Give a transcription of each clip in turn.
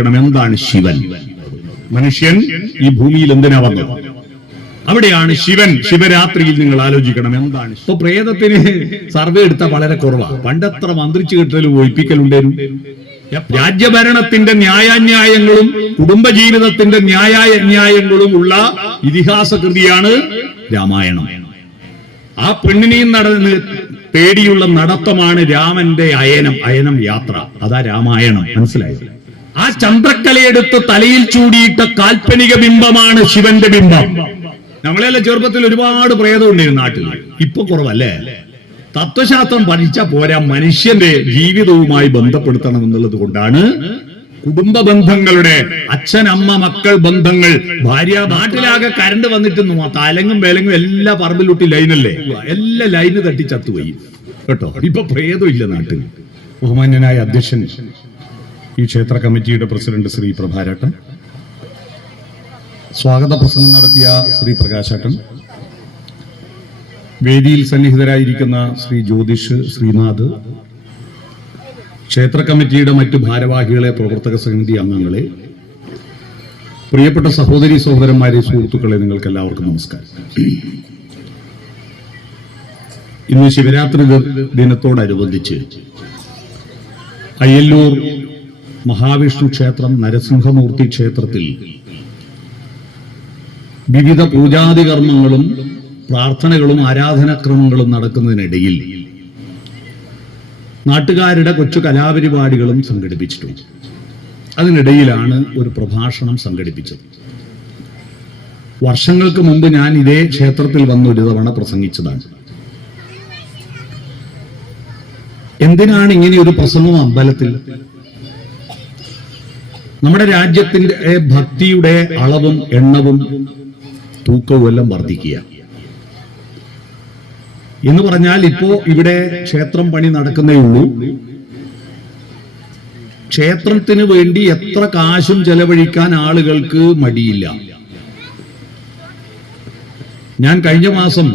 എന്താണ് ശിവൻ? മനുഷ്യൻ ഈ ഭൂമിയിൽ എന്തിനാ വന്നത്? അവിടെയാണ് ശിവൻ. ശിവരാത്രിയിൽ നിങ്ങൾ ആലോചിക്കണം എന്താണ്. ഇപ്പൊ പ്രേതത്തിന് സർവേ എടുത്ത വളരെ കുറവാണ്. പണ്ടത്ര മന്ത്രിച്ചു കിട്ടലും ഒഴിപ്പിക്കലുണ്ടായിരുന്നു. രാജ്യഭരണത്തിന്റെ ന്യായാന്യായങ്ങളും കുടുംബജീവിതത്തിന്റെ ന്യായാന്യായങ്ങളും ഉള്ള ഇതിഹാസ കൃതിയാണ് രാമായണം. ആ പെണ്ണിനെയും നടന്ന് തേടിയുള്ള നടത്തമാണ് രാമന്റെ അയനം യാത്ര. അതാ രാമായണം. മനസ്സിലായത്? ആ ചന്ദ്രക്കലയെടുത്ത് തലയിൽ ചൂടിയിട്ട കാൽപ്പനിക ബിംബമാണ് ശിവന്റെ ബിംബം. നമ്മളെല്ലാം ചെറുപ്പത്തിൽ ഒരുപാട് പ്രേതം ഉണ്ടായിരുന്നു നാട്ടിൽ. ഇപ്പൊ കുറവല്ലേ? തത്വശാസ്ത്രം പഠിച്ചാൽ പോരാ, മനുഷ്യന്റെ ജീവിതവുമായി ബന്ധപ്പെടുത്തണം എന്നുള്ളത് കൊണ്ടാണ് കുടുംബ ബന്ധങ്ങളുടെ അച്ഛൻ അമ്മ മക്കൾ ബന്ധങ്ങൾ, ഭാര്യ. നാട്ടിലാകെ കരണ്ട് വന്നിട്ട് തലങ്ങും വേലങ്ങും എല്ലാ പറമ്പിലൂട്ടി ലൈനല്ലേ, എല്ലാ ലൈന് തട്ടി ചത്തുപോയി കേട്ടോ. ഇപ്പൊ പ്രേതം ഇല്ല നാട്ടിൽ. ബഹുമാന്യനായ അധ്യക്ഷൻ, ഈ ക്ഷേത്ര കമ്മിറ്റിയുടെ പ്രസിഡന്റ് ശ്രീ പ്രഭാരട്ടൻ, സ്വാഗത പ്രസംഗം നടത്തിയ ശ്രീ പ്രകാശേട്ടൻ, വേദിയിൽ സന്നിഹിതരായിരിക്കുന്ന ശ്രീ ജ്യോതിഷ്, ശ്രീനാഥ്, ക്ഷേത്ര കമ്മിറ്റിയുടെ മറ്റു ഭാരവാഹികളെ, പ്രവർത്തക സമിതി അംഗങ്ങളെ, പ്രിയപ്പെട്ട സഹോദരി സഹോദരന്മാരെ, സുഹൃത്തുക്കളെ, നിങ്ങൾക്ക് എല്ലാവർക്കും നമസ്കാരം. ഇന്ന് ശിവരാത്രി ദിനത്തോടനുബന്ധിച്ച് അയ്യല്ലൂർ മഹാവിഷ്ണു ക്ഷേത്രം, നരസിംഹമൂർത്തി ക്ഷേത്രത്തിൽ വിവിധ പൂജാതി കർമ്മങ്ങളും പ്രാർത്ഥനകളും ആരാധനാക്രമങ്ങളും നടക്കുന്നതിനിടയിൽ നാട്ടുകാരുടെ കൊച്ചു കലാപരിപാടികളും സംഘടിപ്പിച്ചിട്ടുണ്ട്. അതിനിടയിലാണ് ഒരു പ്രഭാഷണം സംഘടിപ്പിച്ചത്. വർഷങ്ങൾക്ക് മുമ്പ് ഞാൻ ഇതേ ക്ഷേത്രത്തിൽ വന്ന് ഒരു തവണ പ്രസംഗിച്ചതാണ്. എന്തിനാണ് ഇങ്ങനെ ഒരു പ്രസംഗം അമ്പലത്തിൽ? നമ്മുടെ രാജ്യത്തിന്റെ ഭക്തിയുടെ അളവും എണ്ണവും തൂക്കവും എല്ലാം വർദ്ധിക്കുക എന്ന് പറഞ്ഞാൽ, ഇപ്പോ ഇവിടെ ക്ഷേത്രം പണി നടക്കുന്നേ ഉള്ളൂ. ക്ഷേത്രത്തിന് വേണ്ടി എത്ര കാശും ചെലവഴിക്കാൻ ആളുകൾക്ക് മടിയില്ല. ഞാൻ കഴിഞ്ഞ മാസം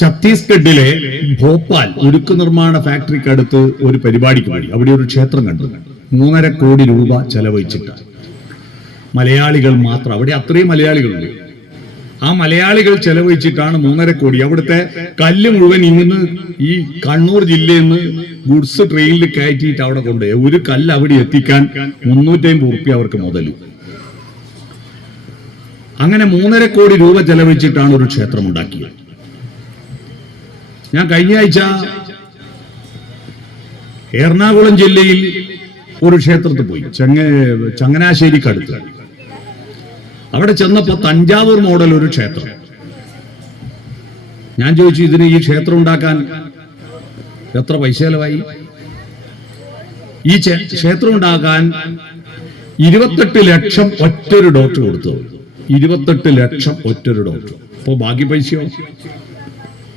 ഛത്തീസ്ഗഡിലെ ഭോപ്പാൽ ഉരുക്ക് നിർമ്മാണ ഫാക്ടറിക്ക് അടുത്ത് ഒരു പരിപാടിക്ക് പോയി. അവിടെ ഒരു ക്ഷേത്രം കണ്ടു. 3.5 കോടി രൂപ ചെലവഴിച്ചിട്ട് മലയാളികൾ മാത്രം. അവിടെ അത്രയും മലയാളികളുണ്ട്. ആ മലയാളികൾ ചെലവഴിച്ചിട്ടാണ് 3.5 കോടി. അവിടുത്തെ കല്ല് മുഴുവൻ ഇന്ന് ഈ കണ്ണൂർ ജില്ലയിൽ നിന്ന് ഗുഡ്സ് ട്രെയിനിൽ കയറ്റിയിട്ട് അവിടെ കൊണ്ടുപോയി. ഒരു കല്ല് അവിടെ എത്തിക്കാൻ 350 റുപ്യ അവർക്ക് മുതൽ. അങ്ങനെ 3.5 കോടി രൂപ ചെലവഴിച്ചിട്ടാണ് ഒരു ക്ഷേത്രം ഉണ്ടാക്കിയത്. ഞാൻ കഴിഞ്ഞ ആഴ്ച എറണാകുളം ജില്ലയിൽ ഒരു ക്ഷേത്രത്തിൽ പോയി, ചങ്ങനാശ്ശേരിക്കടുത്ത്. അവിടെ ചെന്നപ്പോ തഞ്ചാവൂർ മോഡൽ ഒരു ക്ഷേത്രം. ഞാൻ ചോദിച്ചു, ഇതിന് ഈ ക്ഷേത്രം ഉണ്ടാക്കാൻ എത്ര പൈസ ചെലവായി? ഈ ക്ഷേത്രം ഉണ്ടാക്കാൻ 28 ലക്ഷം ഒറ്റൊരു ഡോക്ടർ കൊടുത്തു. 28 ലക്ഷം ഒറ്റൊരു ഡോക്ടർ. അപ്പൊ ബാക്കി പൈസയോ?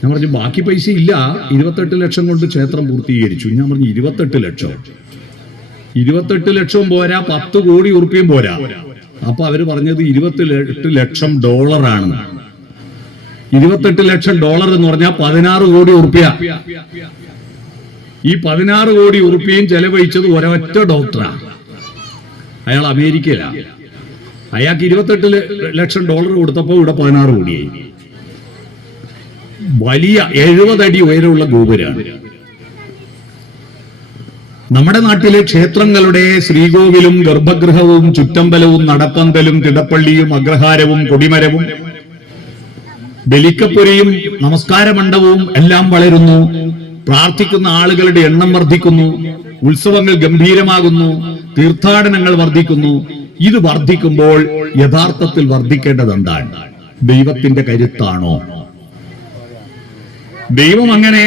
ഞാൻ പറഞ്ഞു ബാക്കി പൈസ ഇല്ല, 28 ലക്ഷം കൊണ്ട് ക്ഷേത്രം പൂർത്തീകരിച്ചു. ഞാൻ പറഞ്ഞു 28 ലക്ഷം. 28 ലക്ഷവും പോരാ, 10 കോടി ഉറുപ്പിയും പോരാ. അപ്പൊ അവര് പറഞ്ഞത് 28 ലക്ഷം ഡോളറാണ്. 28 ലക്ഷം ഡോളർ എന്ന് പറഞ്ഞാൽ 16 കോടി ഉറുപ്പിയ. ഈ 16 കോടി ഉറുപ്പിയും ചെലവഴിച്ചത് ഒരൊറ്റ ഡോക്ടറാ. അയാൾ അമേരിക്കയിലാണ്. അയാൾക്ക് 28 ലക്ഷം ഡോളർ കൊടുത്തപ്പോ ഇവിടെ 16 കോടിയായി. വലിയ 70 അടി ഉയരമുള്ള ഗോപുരമാണ്. നമ്മുടെ നാട്ടിലെ ക്ഷേത്രങ്ങളുടെ ശ്രീകോവിലും ഗർഭഗൃഹവും ചുറ്റമ്പലവും നടപ്പന്തലും തിടപ്പള്ളിയും അഗ്രഹാരവും കൊടിമരവും ബലിക്കപ്പുരയും നമസ്കാര മണ്ഡപവും എല്ലാം വളരുന്നു. പ്രാർത്ഥിക്കുന്ന ആളുകളുടെ എണ്ണം വർദ്ധിക്കുന്നു. ഉത്സവങ്ങൾ ഗംഭീരമാകുന്നു. തീർത്ഥാടനങ്ങൾ വർദ്ധിക്കുന്നു. ഇത് വർദ്ധിക്കുമ്പോൾ യഥാർത്ഥത്തിൽ വർദ്ധിക്കേണ്ടത് എന്താണ്? ദൈവത്തിന്റെ കരുത്താണോ? ദൈവം അങ്ങനെ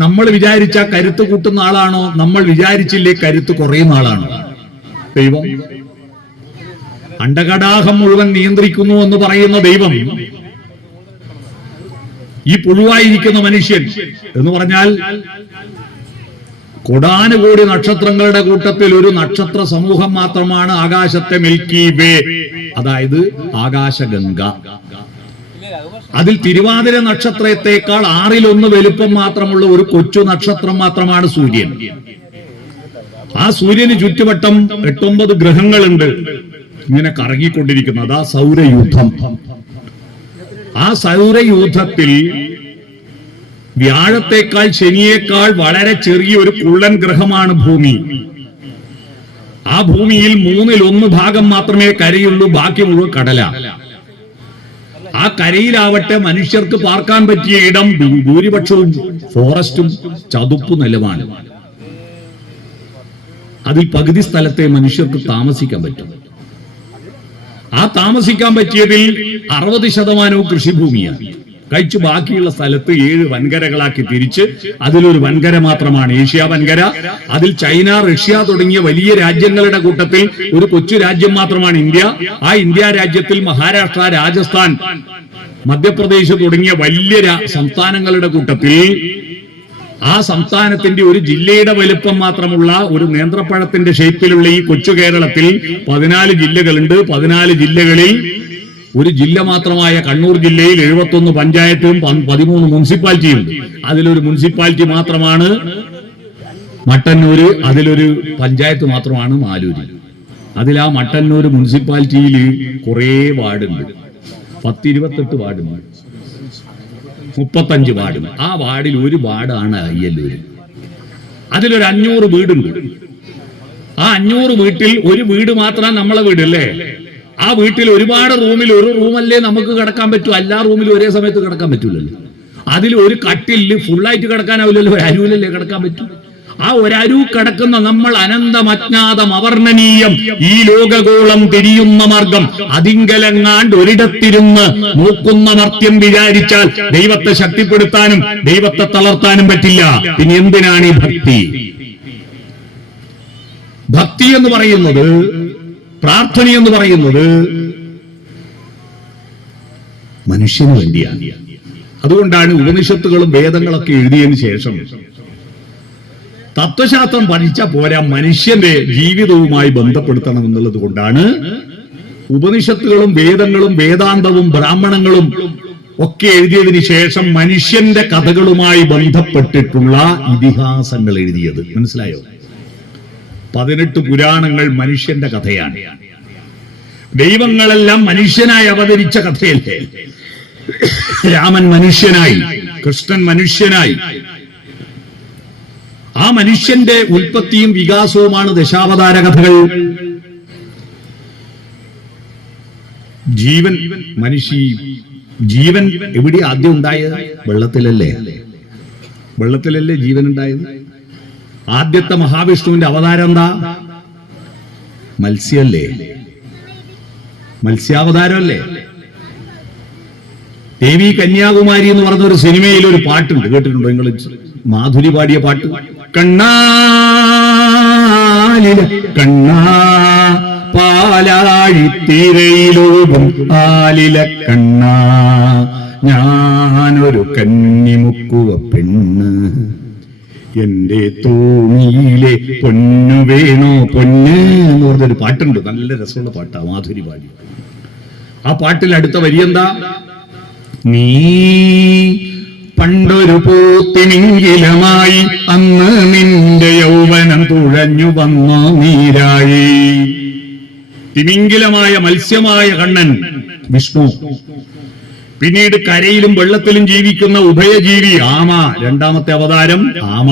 നമ്മൾ വിചാരിച്ച കരുത്ത് കൂട്ടുന്ന ആളാണോ? നമ്മൾ വിചാരിച്ചില്ലേ കരുത്ത് കുറയുന്ന ആളാണോ ദൈവം? അണ്ടകടാഹം മുഴുവൻ നിയന്ത്രിക്കുന്നു എന്ന് പറയുന്ന ദൈവം ഈ പുഴുവായിരിക്കുന്ന മനുഷ്യൻ എന്ന് പറഞ്ഞാൽ കോടാനുകോടി നക്ഷത്രങ്ങളുടെ കൂട്ടത്തിൽ ഒരു നക്ഷത്ര സമൂഹം മാത്രമാണ് ആകാശത്തെ മിൽക്കി വേ, അതായത് ആകാശഗംഗ. അതിൽ തിരുവാതിര നക്ഷത്രത്തെക്കാൾ 1/6 വലുപ്പം മാത്രമുള്ള ഒരു കൊച്ചു നക്ഷത്രം മാത്രമാണ് സൂര്യൻ. ആ സൂര്യന് ചുറ്റുവട്ടം 8-9 ഗ്രഹങ്ങളുണ്ട് ഇങ്ങനെ കറങ്ങിക്കൊണ്ടിരിക്കുന്നത്. അതാ സൗരയൂഥം. ആ സൗരയൂഥത്തിൽ വ്യാഴത്തേക്കാൾ ശനിയേക്കാൾ വളരെ ചെറിയൊരു കുള്ളൻ ഗ്രഹമാണ് ഭൂമി. ആ ഭൂമിയിൽ 1/3 ഭാഗം മാത്രമേ കരയുള്ളൂ, ബാക്കി മുഴുവൻ കടല. ആ കരയിലാവട്ടെ മനുഷ്യർക്ക് പാർക്കാൻ പറ്റിയ ഇടം ഭൂരിപക്ഷവും ഫോറസ്റ്റും ചതുപ്പ് നിലമാണ്. അതിൽ പകുതി സ്ഥലത്തെ മനുഷ്യർക്ക് താമസിക്കാൻ പറ്റും. ആ താമസിക്കാൻ പറ്റിയതിൽ 60% കൃഷിഭൂമിയാണ്. കഴിച്ചു ബാക്കിയുള്ള സ്ഥലത്ത് 7 വൻകരകളാക്കി തിരിച്ച് അതിലൊരു വൻകര മാത്രമാണ് ഏഷ്യ വൻകര. അതിൽ ചൈന, റഷ്യ തുടങ്ങിയ വലിയ രാജ്യങ്ങളുടെ കൂട്ടത്തിൽ ഒരു കൊച്ചു രാജ്യം മാത്രമാണ് ഇന്ത്യ. ആ ഇന്ത്യ രാജ്യത്തിൽ മഹാരാഷ്ട്ര, രാജസ്ഥാൻ, മധ്യപ്രദേശ് തുടങ്ങിയ വലിയ സംസ്ഥാനങ്ങളുടെ കൂട്ടത്തിൽ ആ സംസ്ഥാനത്തിന്റെ ഒരു ജില്ലയുടെ വലുപ്പം മാത്രമുള്ള ഒരു നേന്ത്രപ്പഴത്തിന്റെ ഷേപ്പിലുള്ള ഈ കൊച്ചു കേരളത്തിൽ 14 ജില്ലകളുണ്ട്. 14 ജില്ലകളിൽ ഒരു ജില്ല മാത്രമായ കണ്ണൂർ ജില്ലയിൽ 71 പഞ്ചായത്തും 13 മുനിസിപ്പാലിറ്റിയും ഉണ്ട്. അതിലൊരു മുനിസിപ്പാലിറ്റി മാത്രമാണ് മട്ടന്നൂര്, അതിലൊരു പഞ്ചായത്ത് മാത്രമാണ് മാലൂര്. അതിൽ ആ മട്ടന്നൂർ മുനിസിപ്പാലിറ്റിയിൽ കുറെ വാർഡുണ്ട്. 10-28 വാർഡുണ്ട്, 35 വാർഡും. ആ വാർഡിൽ ഒരു വാർഡാണ് അയ്യല്ലൂര്. അതിലൊരു 500 വീടുണ്ട്. ആ 500 വീട്ടിൽ ഒരു വീട് മാത്രം നമ്മളെ വീടല്ലേ. ആ വീട്ടിൽ ഒരുപാട് റൂമിൽ ഒരു റൂമല്ലേ നമുക്ക് കിടക്കാൻ പറ്റൂ. എല്ലാ റൂമിലും ഒരേ സമയത്ത് കിടക്കാൻ പറ്റൂലല്ലോ. അതിൽ ഒരു കട്ടില് ഫുള്ളായിട്ട് കിടക്കാനാവില്ലല്ലോ, ഒരു അരുവിലല്ലേ കിടക്കാൻ പറ്റൂ. ആ ഒരരു കിടക്കുന്ന നമ്മൾ അനന്തം, അജ്ഞാതം, അവർണ്ണനീയം ഈ ലോകഗോളം തിരിയുന്ന മാർഗം അതിങ്കലങ്ങാണ്ട് ഒരിടത്തിരുന്ന് നോക്കുന്ന മർത്യം വിചാരിച്ചാൽ ദൈവത്തെ ശക്തിപ്പെടുത്താനും ദൈവത്തെ തളർത്താനും പറ്റില്ല. പിന്നെ എന്തിനാണ് ഈ ഭക്തി? ഭക്തി എന്ന് പറയുന്നത്, പ്രാർത്ഥന എന്ന് പറയുന്നത് മനുഷ്യന് വേണ്ടിയാണ്. അതുകൊണ്ടാണ് ഉപനിഷത്തുകളും വേദങ്ങളൊക്കെ എഴുതിയതിനു ശേഷം തത്വശാസ്ത്രം പഠിച്ചാൽ പോരാ, മനുഷ്യന്റെ ജീവിതവുമായി ബന്ധപ്പെടുത്തണം എന്നുള്ളത് കൊണ്ടാണ് ഉപനിഷത്തുകളും വേദങ്ങളും വേദാന്തവും ബ്രാഹ്മണങ്ങളും ഒക്കെ എഴുതിയതിനു ശേഷം മനുഷ്യന്റെ കഥകളുമായി ബന്ധപ്പെട്ടിട്ടുള്ള ഇതിഹാസങ്ങൾ എഴുതിയത്. മനസ്സിലായോ? 18 പുരാണങ്ങൾ മനുഷ്യന്റെ കഥയാണ്. ദൈവങ്ങളെല്ലാം മനുഷ്യനായി അവതരിച്ച കഥയല്ലേ. രാമൻ മനുഷ്യനായി, കൃഷ്ണൻ മനുഷ്യനായി. ആ മനുഷ്യന്റെ ഉൽപ്പത്തിയും വികാസവുമാണ് ദശാവതാര കഥകൾ. ജീവൻ എവിടെ ആദ്യം ഉണ്ടായത്? വെള്ളത്തിലല്ലേ. വെള്ളത്തിലല്ലേ ജീവൻ ഉണ്ടായത്. ആദ്യത്തെ മഹാവിഷ്ണുവിന്റെ അവതാരം എന്താ? മത്സ്യല്ലേ, മത്സ്യാവതാരമല്ലേ. ദേവി കന്യാകുമാരി എന്ന് പറഞ്ഞ ഒരു സിനിമയിൽ ഒരു പാട്ടുണ്ട്, കേട്ടിട്ടുണ്ടോ നിങ്ങൾ? മാധുരി പാടിയ പാട്ട്. കണ്ണാലില കണ്ണാ പാലാഴിത്തീരയിലോടും ആലില കണ്ണാ ഞാനൊരു കന്നിമുക്കുവ പെണ്ണ്, എന്റെ തോണിയിലെ പൊന്നു വേണോ പൊന്ന് എന്ന് പറഞ്ഞൊരു പാട്ടുണ്ട്. നല്ല രസമുള്ള പാട്ടാ, മാധുരി പാടി. ആ പാട്ടിൽ അടുത്ത വരി എന്താ? നീ പണ്ടൊരു പൂത്തിമിംഗിലമായി അന്ന് നിന്റെ യൗവനം തുഴഞ്ഞു വന്നോ നീരായി. തിമിംഗിലമായ മത്സ്യമായ കണ്ണൻ വിഷ്ണു. പിന്നീട് കരയിലും വെള്ളത്തിലും ജീവിക്കുന്ന ഉഭയജീവി ആമ, രണ്ടാമത്തെ അവതാരം ആമ.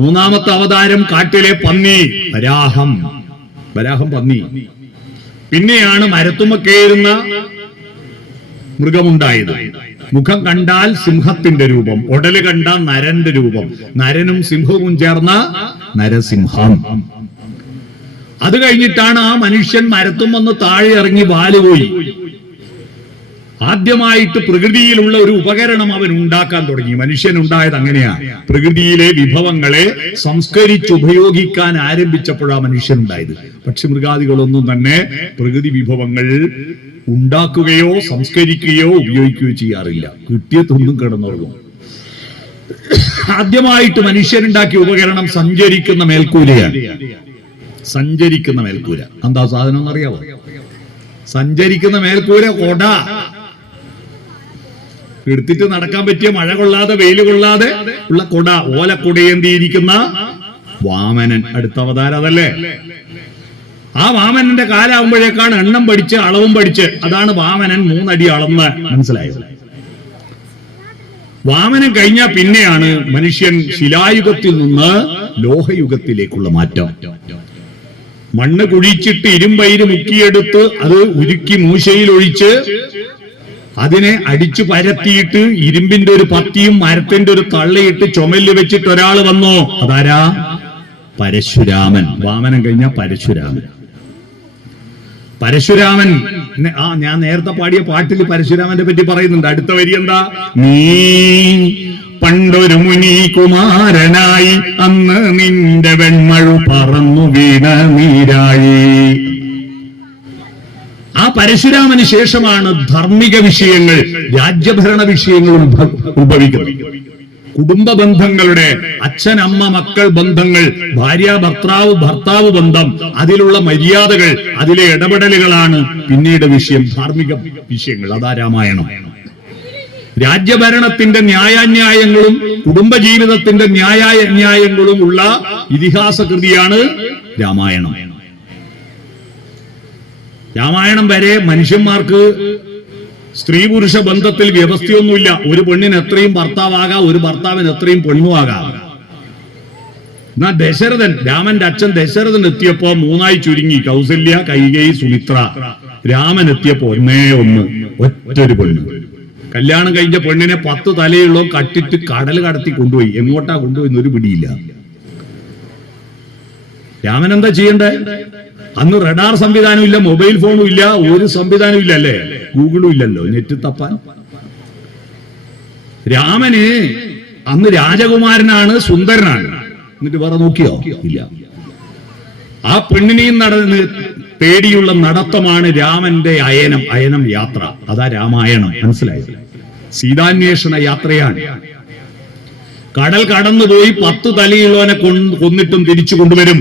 മൂന്നാമത്തെ അവതാരം കാട്ടിലെ പന്നി, വരാഹം പന്നി. പിന്നെയാണ് മരത്തുമ്മ കയറുന്ന മൃഗമുണ്ടായത്. മുഖം കണ്ടാൽ സിംഹത്തിന്റെ രൂപം, ഉടല് കണ്ടാൽ നരന്റെ രൂപം, നരനും സിംഹവും ചേർന്ന നരസിംഹം. അത് കഴിഞ്ഞിട്ടാണ് ആ മനുഷ്യൻ മരത്തുമെന്ന് താഴെ ഇറങ്ങി വാലുപോയി. ആദ്യമായിട്ട് പ്രകൃതിയിലുള്ള ഒരു ഉപകരണം അവൻ ഉണ്ടാക്കാൻ തുടങ്ങി. മനുഷ്യൻ ഉണ്ടായത് അങ്ങനെയാ. പ്രകൃതിയിലെ വിഭവങ്ങളെ സംസ്കരിച്ചുപയോഗിക്കാൻ ആരംഭിച്ചപ്പോഴാണ് മനുഷ്യൻ ഉണ്ടായത്. പക്ഷി മൃഗാദികളൊന്നും തന്നെ പ്രകൃതി വിഭവങ്ങൾ ഉണ്ടാക്കുകയോ സംസ്കരിക്കുകയോ ഉപയോഗിക്കുകയോ ചെയ്യാറില്ല. കിട്ടിയതൊന്നും കിടന്നുറങ്ങും. ആദ്യമായിട്ട് മനുഷ്യനുണ്ടാക്കിയ ഉപകരണം സഞ്ചരിക്കുന്ന മേൽക്കൂരയാണ്. സഞ്ചരിക്കുന്ന മേൽക്കൂര എന്താ സാധനം എന്നറിയാവോ? സഞ്ചരിക്കുന്ന മേൽക്കൂര കൊട. എടുത്തിട്ട് നടക്കാൻ പറ്റിയ, മഴ കൊള്ളാതെ വെയിൽ കൊള്ളാതെ ഉള്ള കൊട, ഓലക്കൊടയേന്തിയിരിക്കുന്ന വാമനൻ അടുത്ത അവതാരം അതല്ലേ? ആ വാമനന്റെ കാലാവുമ്പോഴേക്കാണ് എണ്ണം പഠിച്ച് അളവും പഠിച്ച്. അതാണ് വാമനൻ 3 അടി അളന്ന്. മനസ്സിലായത്? വാമനൻ കഴിഞ്ഞാൽ പിന്നെയാണ് മനുഷ്യൻ ശിലായുഗത്തിൽ നിന്ന് ലോഹയുഗത്തിലേക്കുള്ള മാറ്റം. മണ്ണ് കുഴിച്ചിട്ട് ഇരുമ്പയിര് മുക്കിയെടുത്ത് അത് ഉരുക്കി മൂശയിൽ ഒഴിച്ച് അതിനെ അടിച്ചു പരത്തിയിട്ട് ഇരുമ്പിന്റെ ഒരു പത്തിയും മരത്തിന്റെ ഒരു തള്ളയിട്ട് ചുമലിൽ വെച്ചിട്ട് ഒരാൾ വന്നോ. അതാരാ? പരശുരാമൻ. വാമനൻ കഴിഞ്ഞ പരശുരാമൻ. പരശുരാമൻ ഞാൻ നേരത്തെ പാടിയ പാട്ടിൽ പരശുരാമന്റെ പറ്റി പറയുന്നുണ്ട്. അടുത്ത വരി എന്താ? നീ പണ്ടൊരു മുനി കുമാരനായി അന്ന് നിന്റെ വെൺമഴു പറന്നു വീണ നീരായി. ആ പരശുരാമന് ശേഷമാണ് ധാർമ്മിക വിഷയങ്ങൾ, രാജ്യഭരണ വിഷയങ്ങൾ ഉത്ഭവിക്കുന്നത്. കുടുംബ ബന്ധങ്ങളുടെ അച്ഛൻ അമ്മ മക്കൾ ബന്ധങ്ങൾ, ഭാര്യ ഭർത്താവ് ബന്ധം, അതിലുള്ള മര്യാദകൾ, അതിലെ ഇടപെടലുകളാണ് പിന്നീട് വിഷയം. ധാർമ്മിക വിഷയങ്ങൾ അതാ രാമായണം. രാജ്യഭരണത്തിന്റെ ന്യായാന്യായങ്ങളും കുടുംബജീവിതത്തിന്റെ ന്യായാന്യായങ്ങളും ഉള്ള ഇതിഹാസ കൃതിയാണ് രാമായണം. രാമായണം വരെ മനുഷ്യന്മാർക്ക് സ്ത്രീ പുരുഷ ബന്ധത്തിൽ വ്യവസ്ഥയൊന്നുമില്ല. ഒരു പെണ്ണിന് എത്രയും ഭർത്താവാകാം, ഒരു ഭർത്താവിന് എത്രയും പെണ്ണുമാകാം. എന്നാ ദശരഥൻ, രാമന്റെ അച്ഛൻ ദശരഥൻ എത്തിയപ്പോ 3 ചുരുങ്ങി. കൗസല്യ, കൈകേയി, സുമിത്ര. രാമൻ എത്തിയപ്പോ 1 ഒറ്റൊരു പെണ്ണ്. കല്യാണം കഴിഞ്ഞ പെണ്ണിനെ 10 തലയുള്ള കട്ടിട്ട് കടൽ കടത്തി കൊണ്ടുപോയി. എങ്ങോട്ടാ കൊണ്ടുപോയി ഒരു പിടിയില്ല. രാമൻ എന്താ ചെയ്യണ്ടേ? അന്ന് റഡാർ സംവിധാനം ഇല്ല, മൊബൈൽ ഫോണും ഇല്ല, ഒരു സംവിധാനം ഇല്ല അല്ലേ? ഗൂഗിളും ഇല്ലല്ലോ നെറ്റ് തപ്പാൻ. രാമന് അന്ന് രാജകുമാരനാണ്, സുന്ദരനാണ്. എന്നിട്ട് വേറെ നോക്കിയോ? ഇല്ല. ആ പെണ്ണിനെയും തേടിയുള്ള നടത്തമാണ് രാമന്റെ അയനം യാത്ര. അതാ രാമായണം. മനസ്സിലായത്? സീതാന്വേഷണ യാത്രയാണ്. കടൽ കടന്നുപോയി 10 തലയുള്ളവനെ കൊന്നിട്ടും തിരിച്ചു കൊണ്ടുവരും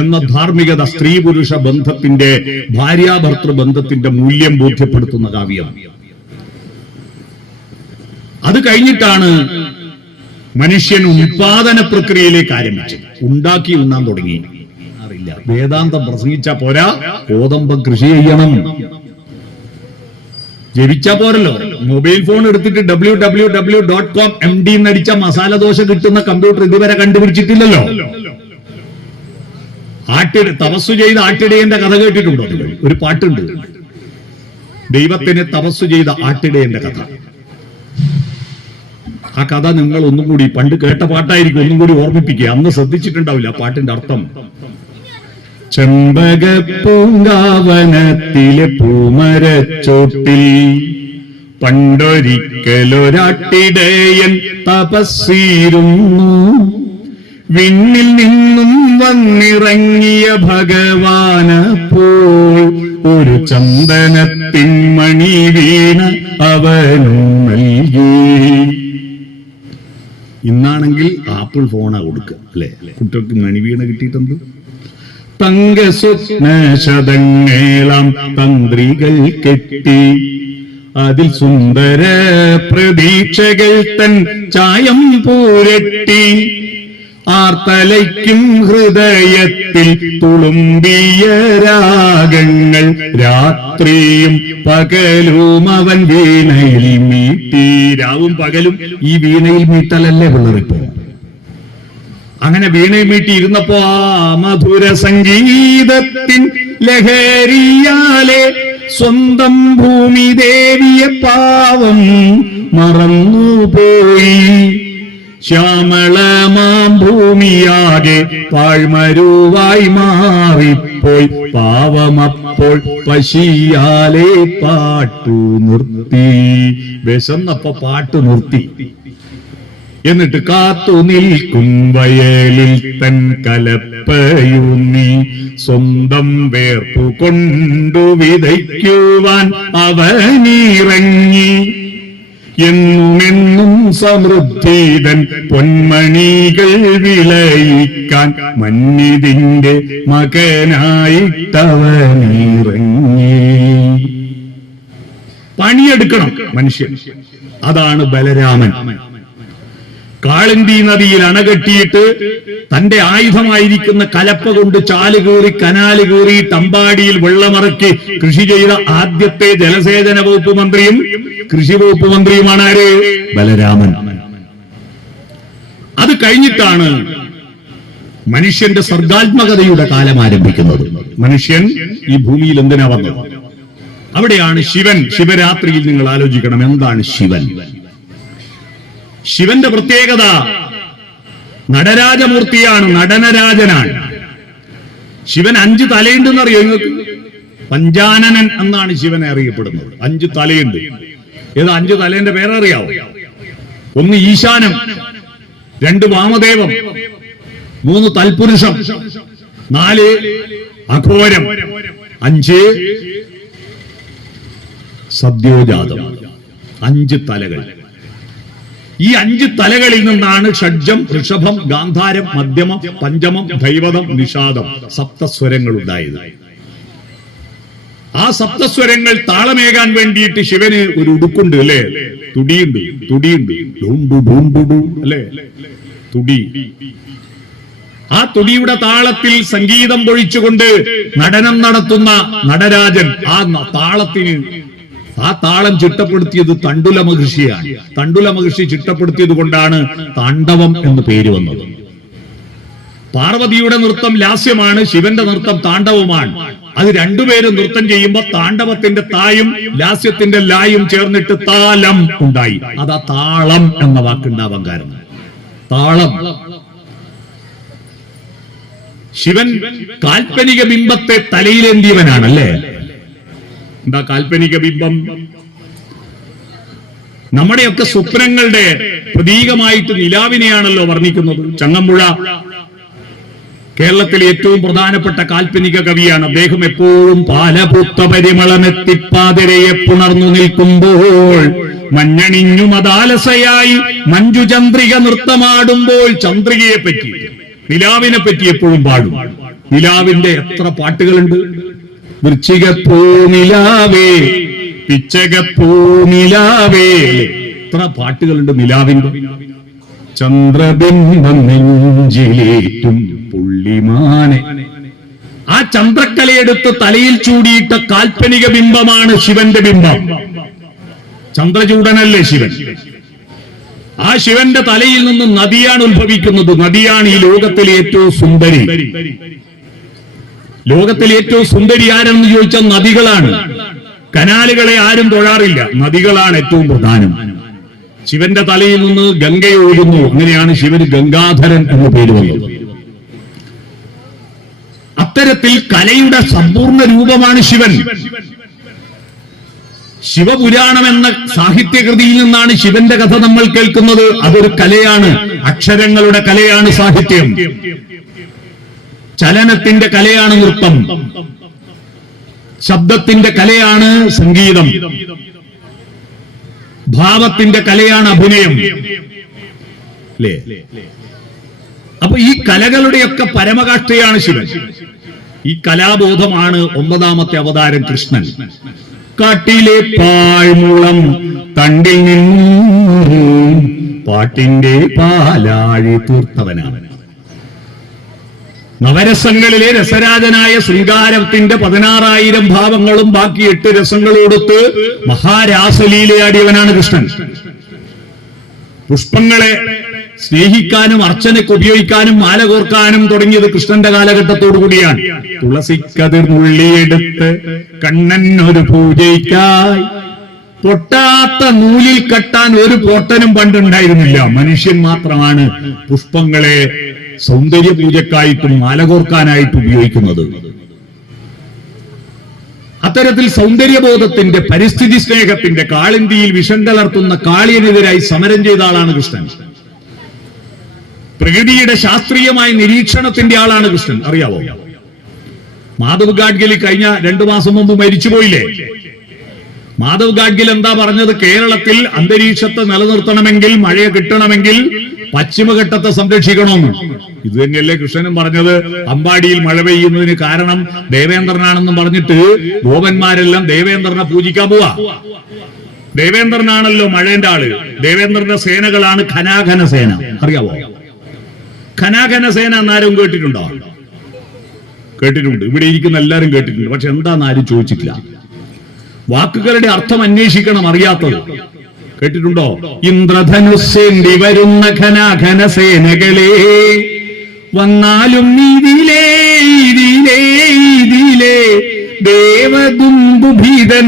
എന്ന ധാർമ്മികത, സ്ത്രീ പുരുഷ ബന്ധത്തിന്റെ, ഭാര്യാഭർത്തൃ ബന്ധത്തിന്റെ മൂല്യം ബോധ്യപ്പെടുത്തുന്ന കാവ്യം. അത് കഴിഞ്ഞിട്ടാണ് മനുഷ്യൻ ഉൽപാദന പ്രക്രിയയിലേക്ക് ആരംഭിച്ചത്. ഉണ്ടാക്കി ഉണ്ണാൻ തുടങ്ങി. അറിയില്ല, വേദാന്തം പ്രസംഗിച്ചാ പോരാ, ഗോതമ്പം കൃഷി ചെയ്യണം. ജപിച്ചാ പോരല്ലോ. മൊബൈൽ ഫോൺ എടുത്തിട്ട് www.com MD എന്നടിച്ച മസാല ദോശ കിട്ടുന്ന കമ്പ്യൂട്ടർ ഇതുവരെ കണ്ടുപിടിച്ചിട്ടില്ലല്ലോ. തപസ്സു ചെയ്ത ആട്ടിടയന്റെ കഥ കേട്ടിട്ടുണ്ടോ? ഒരു പാട്ടുണ്ട്, ദൈവത്തിന് തപസ്സു ചെയ്ത ആട്ടിടയന്റെ കഥ. ആ കഥ നിങ്ങൾ ഒന്നും കൂടി, പണ്ട് കേട്ട പാട്ടായിരിക്കും, ഒന്നും കൂടി ഓർമ്മിപ്പിക്കുക. അന്ന് ശ്രദ്ധിച്ചിട്ടുണ്ടാവില്ല ആ പാട്ടിന്റെ അർത്ഥം. ചെമ്പകപ്പൂങ്കാവനത്തിലെ പൂമരച്ചോട്ടിൽ പണ്ടൊരിക്കലൊരാട്ടിടയൻ തപസ്സിരുന്നു. വിണ്ണിൽ നിന്നും വന്നിറങ്ങിയ ഭഗവാനപ്പോൾ ഒരു ചന്ദനത്തിൻ മണി വീണ അവനും നൽകി. ഇന്നാണെങ്കിൽ ആപ്പിൾ ഫോണാ കൊടുക്കുക അല്ലെ? കുട്ടികൾക്ക് മണി വീണ കിട്ടിയിട്ടുണ്ട്. തങ്ക സ്വപ്നശതങ്ങളാം തന്ത്രികൾ കെട്ടി അതിൽ സുന്ദര പ്രതീക്ഷകൾ തൻ ചായം പൂരട്ടി ആർത്തലയ്ക്കും ഹൃദയത്തിൽ തുളുമ്പിയ രാഗങ്ങൾ രാത്രിയും പകലും അവൻ വീണയിൽ മീട്ടി. രാവും പകലും ഈ വീണയിൽ മീട്ടലല്ലേ പിള്ളേറിപ്പോ? അങ്ങനെ വീണയിൽ മീട്ടി ഇരുന്നപ്പോ ആ മധുര സംഗീതത്തിൻ ലഹരിയാലെ സ്വന്തം ഭൂമി ദേവിയെ പാവം മറന്നുപോയി. ശ്യാമളമാം ഭൂമിയാകെ പാഴ്മരുവായി മാറിപ്പോയി. പാവമപ്പോൾ പശിയാലെ പാട്ടു നിർത്തി. വിശന്നപ്പോ പാട്ട് നിർത്തി. എന്നിട്ട് കാത്തു നിൽക്കും വയലിൽ തൻ കലപ്പയൂന്നി സ്വന്തം വേർപ്പു കൊണ്ടു വിതയ്ക്കുവാൻ അവനിറങ്ങി. എന്നുമെന്നും സമൃദ്ധിതൻ പൊന്മണികൾ വിളയിക്കാൻ മന്നിതിന്റെ മകനായിട്ടവനിറങ്ങി. പണിയെടുക്കണം മനുഷ്യൻ. അതാണ് ബലരാമൻ. കാളിന്തി നദിയിൽ അണകെട്ടിയിട്ട് തന്റെ ആയുധമായിരിക്കുന്ന കലപ്പ കൊണ്ട് ചാല് കീറി കനാല് കീറി തമ്പാടിയിൽ വെള്ളമിറക്കി കൃഷി ചെയ്ത ആദ്യത്തെ ജലസേചന വകുപ്പ് മന്ത്രിയും കൃഷി വകുപ്പ് മന്ത്രിയുമാണ് ആര്? ബലരാമൻ. അത് കഴിഞ്ഞിട്ടാണ് മനുഷ്യന്റെ സർഗാത്മകതയുടെ കാലം ആരംഭിക്കുന്നത്. മനുഷ്യൻ ഈ ഭൂമിയിൽ എന്തിനാ വന്നത്? അവിടെയാണ് ശിവൻ. ശിവരാത്രിയിൽ നിങ്ങൾ ആലോചിക്കണം, എന്താണ് ശിവൻ? ശിവന്റെ പ്രത്യേകത നടരാജമൂർത്തിയാണ്, നടനരാജനാണ്. ശിവൻ 5 തലയുണ്ടെന്നറിയോ നിങ്ങൾക്ക്? പഞ്ചാനനൻ എന്നാണ് ശിവനെ അറിയപ്പെടുന്നത്. 5 തലയുണ്ട്. ഏത് 5 തലേന്റെ പേരറിയാവോ? 1 ഈശാനം, 2 വാമദേവം, 3 തൽപുരുഷം, 4 അഘോരം, 5 സദ്യോജാതം. 5 തലകൾ. ഈ 5 തലകളിൽ നിന്നാണ് ഷഡ്ജം, ഋഷഭം, ഗാന്ധാരം, മധ്യമം, പഞ്ചമം, ദൈവതം, നിഷാദം, സപ്തസ്വരങ്ങൾ ഉണ്ടായത്. ആ സപ്തസ്വരങ്ങൾ താളമേകാൻ വേണ്ടിയിട്ട് ശിവന് ഒരു ഉടുക്കുണ്ട്, അല്ലേ? തുടിയുണ്ട്. അല്ലേ? തുടി. ആ തുടിയുടെ താളത്തിൽ സംഗീതം പൊഴിച്ചുകൊണ്ട് നടനം നടത്തുന്ന നടരാജൻ. ആ താളം ചിട്ടപ്പെടുത്തിയത് തണ്ടുല മഹർഷിയാണ്. തണ്ടുല മഹർഷി ചിട്ടപ്പെടുത്തിയത് കൊണ്ടാണ് താണ്ഡവം എന്ന് പേര് വന്നത്. പാർവതിയുടെ നൃത്തം ലാസ്യമാണ്, ശിവന്റെ നൃത്തം താണ്ഡവമാണ്. അത് രണ്ടുപേരും നൃത്തം ചെയ്യുമ്പോൾ താണ്ഡവത്തിന്റെ തായും ലാസ്യത്തിന്റെ ലായും ചേർന്നിട്ട് താലം ഉണ്ടായി. അതാ താളം എന്ന വാക്കുണ്ടാവാൻ കാരണം. താളം. ശിവൻ കാൽപ്പനിക ബിംബത്തെ തലയിലേന്തിയവനാണല്ലേ? എന്താ കാൽപ്പനിക ബിംബം? നമ്മുടെയൊക്കെ സ്വപ്നങ്ങളുടെ പ്രതീകമായിട്ട് നിലാവിനെയാണല്ലോ വർണ്ണിക്കുന്നത്. ചങ്ങമ്പുഴ കേരളത്തിലെ ഏറ്റവും പ്രധാനപ്പെട്ട കാൽപ്പനിക കവിയാണ്. അദ്ദേഹം എപ്പോഴും പാലപുത്ത പരിമളമെത്തിപ്പാതിരയെ പുണർന്നു നിൽക്കുമ്പോൾ മഞ്ഞണിഞ്ഞു മദാലസയായി മഞ്ജുചന്ദ്രിക നൃത്തമാടുമ്പോൾ. ചന്ദ്രികയെ പറ്റി, നിലാവിനെ പറ്റി എപ്പോഴും പാടും. നിലാവിന്റെ എത്ര പാട്ടുകളുണ്ട്! വൃശ്ചികപ്പൂനിലാവേ, പിച്ചകപ്പൂനിലാവേ, എത്ര പാട്ടുകളുണ്ട് നിലാവിന്റെ. ചന്ദ്രബിംബം നെഞ്ചിലേറ്റും പുള്ളിമാനെ. ആ ചന്ദ്രക്കലയെടുത്ത് തലയിൽ ചൂടിയിട്ട കാൽപ്പനിക ബിംബമാണ് ശിവന്റെ ബിംബം. ചന്ദ്രചൂടനല്ലേ ശിവൻ? ആ ശിവന്റെ തലയിൽ നിന്നും നദിയാണ് ഉത്ഭവിക്കുന്നത്. നദിയാണ് ഈ ലോകത്തിലെ ഏറ്റവും സുന്ദരി. ലോകത്തിലെ ഏറ്റവും സുന്ദരി ആരെന്ന് ചോദിച്ചാൽ നദികളാണ്. കനാലുകളെ ആരും തൊഴാറില്ല, നദികളാണ് ഏറ്റവും പ്രധാനം. ശിവന്റെ തലയിൽ നിന്ന് ഗംഗ ഒഴുകുന്നു. അങ്ങനെയാണ് ശിവന് ഗംഗാധരൻ എന്ന പേര് വന്നത്. അത്തരത്തിൽ കലയുടെ സമ്പൂർണ്ണ രൂപമാണ് ശിവൻ. ശിവപുരാണം എന്ന സാഹിത്യകൃതിയിൽ നിന്നാണ് ശിവന്റെ കഥ നമ്മൾ കേൾക്കുന്നത്. അതൊരു കലയാണ്, അക്ഷരങ്ങളുടെ കലയാണ് സാഹിത്യം. ചലനത്തിന്റെ കലയാണ് നൃത്തം. ശബ്ദത്തിന്റെ കലയാണ് സംഗീതം. ഭാവത്തിന്റെ കലയാണ് അഭിനയം. അല്ലേ? അപ്പൊ ഈ കലകളുടെയൊക്കെ പരമകാഷ്ഠയാണ് ശിവൻ. ഈ കലാബോധമാണ് 9ാമത്തെ അവതാരം കൃഷ്ണൻ. കാട്ടിലെ പാഴ്മുളം തണ്ടിൽ നിന്നും പാട്ടിന്റെ പാലാഴി തീർത്തവനാണ്. നവരസങ്ങളിലെ രസരാജനായ ശൃംഗാരത്തിന്റെ 16,000 ഭാവങ്ങളും ബാക്കി 8 രസങ്ങളോടൊത്ത് മഹാരാസലീലയാടിയവനാണ് കൃഷ്ണൻ. പുഷ്പങ്ങളെ സ്നേഹിക്കാനും അർച്ചനയ്ക്ക് ഉപയോഗിക്കാനും മാല കോർക്കാനും തുടങ്ങിയത് കൃഷ്ണന്റെ കാലഘട്ടത്തോടു കൂടിയാണ്. തുളസിക്കതിർ നുള്ളിയെടുത്ത് കണ്ണൻ ഒരു പൂജയ്ക്കായി പൊട്ടാത്ത നൂലിൽ കെട്ടാൻ ഒരു പൊട്ടനും പണ്ടുണ്ടായിരുന്നില്ല. മനുഷ്യൻ മാത്രമാണ് പുഷ്പങ്ങളെ സൗന്ദര്യ പൂജക്കായിട്ടും മാല കോർക്കാനായിട്ടും ഉപയോഗിക്കുന്നത്. അത്തരത്തിൽ സൗന്ദര്യബോധത്തിന്റെ, പരിസ്ഥിതി സ്നേഹത്തിന്റെ, കാളിന്തിയിൽ വിഷം കലർത്തുന്ന കാളിയനെതിരായി സമരം ചെയ്ത ആളാണ് കൃഷ്ണൻ. പ്രകൃതിയുടെ ശാസ്ത്രീയമായ നിരീക്ഷണത്തിന്റെ ആളാണ് കൃഷ്ണൻ. അറിയാവോ? മാധവ് ഗാഡ്ഗിൽ കഴിഞ്ഞ 2 മാസം മുമ്പ് മരിച്ചുപോയില്ലേ? മാധവ് ഗാഡ്ഗിൽ എന്താ പറഞ്ഞത്? കേരളത്തിൽ അന്തരീക്ഷത്തെ നിലനിർത്തണമെങ്കിൽ, മഴ കിട്ടണമെങ്കിൽ പശ്ചിമഘട്ടത്തെ സംരക്ഷിക്കണമെന്ന്. ഇത് തന്നെയല്ലേ കൃഷ്ണനും പറഞ്ഞത്? അമ്പാടിയിൽ മഴ പെയ്യുന്നതിന് കാരണം ദേവേന്ദ്രനാണെന്നും പറഞ്ഞിട്ട് ഗോപന്മാരെല്ലാം ദേവേന്ദ്രനെ പൂജിക്കാൻ പോവാ. ദേവേന്ദ്രനാണല്ലോ മഴേന്റെ ആള്. ദേവേന്ദ്രന്റെ സേനകളാണ് ഖനാഖന സേന. അറിയാവോ? ഖനാഖന സേന എന്നാരും കേട്ടിട്ടുണ്ടോ? കേട്ടിട്ടുണ്ട്. ഇവിടെ ഇരിക്കുന്ന എല്ലാരും കേട്ടിട്ടുണ്ട്. പക്ഷെ എന്താന്ന് ആരും ചോദിച്ചിട്ടില്ല. വാക്കുകളുടെ അർത്ഥം അന്വേഷിക്കണം അറിയാത്തത്. കേട്ടിട്ടുണ്ടോ? ഇന്ദ്രധനുസ്സേന്തി വരുന്ന ഖനാഖന സേനകളെ വന്നാലും ഇതിലേ ഇതിലേ ഇതിലേ ദേവദുംദുഭീതൻ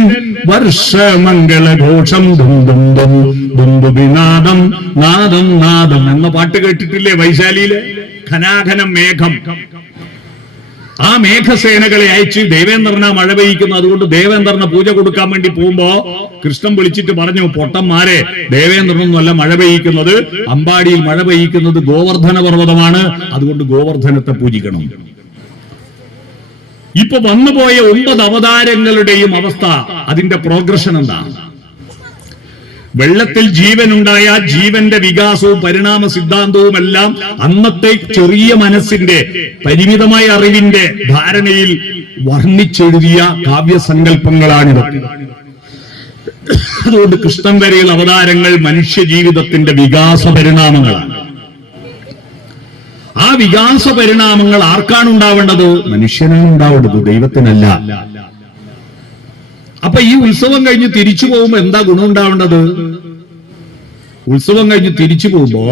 വർഷമംഗളഘോഷം ദുംദുംദുംദുംദുംദുബിനാദം നാദം നാദം എന്ന പാട്ട് കേട്ടിട്ടില്ലേ? വൈശാലിയിലെ ഖനാഖനം മേഘം. ആ മേഘസേനകളെ അയച്ച് ദേവേന്ദ്രനാ മഴ പെയ്യിക്കുന്നു. അതുകൊണ്ട് ദേവേന്ദ്രന് പൂജ കൊടുക്കാൻ വേണ്ടി പോകുമ്പോ കൃഷ്ണൻ വിളിച്ചിട്ട് പറഞ്ഞു, പൊട്ടന്മാരെ, ദേവേന്ദ്രനൊന്നുമല്ല മഴ പെയ്യിക്കുന്നത്, അമ്പാടിയിൽ മഴ പെയ്യിക്കുന്നത് ഗോവർദ്ധന പർവ്വതമാണ്. അതുകൊണ്ട് ഗോവർദ്ധനത്തെ പൂജിക്കണം. ഇപ്പൊ വന്നുപോയ 9 അവതാരങ്ങളുടെയും അവസ്ഥ, അതിന്റെ പ്രോഗ്രഷൻ എന്താണ്? വെള്ളത്തിൽ ജീവനുണ്ടായ ജീവന്റെ വികാസവും പരിണാമ സിദ്ധാന്തവും എല്ലാം അന്നത്തെ ചെറിയ മനസ്സിന്റെ പരിമിതമായ അറിവിന്റെ ധാരണയിൽ വർണ്ണിച്ചെഴുതിയ കാവ്യസങ്കല്പങ്ങളാണിത്. അതുകൊണ്ട് കൃഷ്ണൻ വരെയുള്ള അവതാരങ്ങൾ മനുഷ്യ ജീവിതത്തിന്റെ വികാസ പരിണാമങ്ങളാണ്. ആ വികാസ പരിണാമങ്ങൾ ആർക്കാണ് ഉണ്ടാവേണ്ടത്? മനുഷ്യനാണ് ഉണ്ടാവേണ്ടത്, ദൈവത്തിനല്ല. അപ്പൊ ഈ ഉത്സവം കഴിഞ്ഞ് തിരിച്ചു പോകുമ്പോ എന്താ ഗുണം ഉണ്ടാവേണ്ടത്? ഉത്സവം കഴിഞ്ഞ് തിരിച്ചു പോകുമ്പോ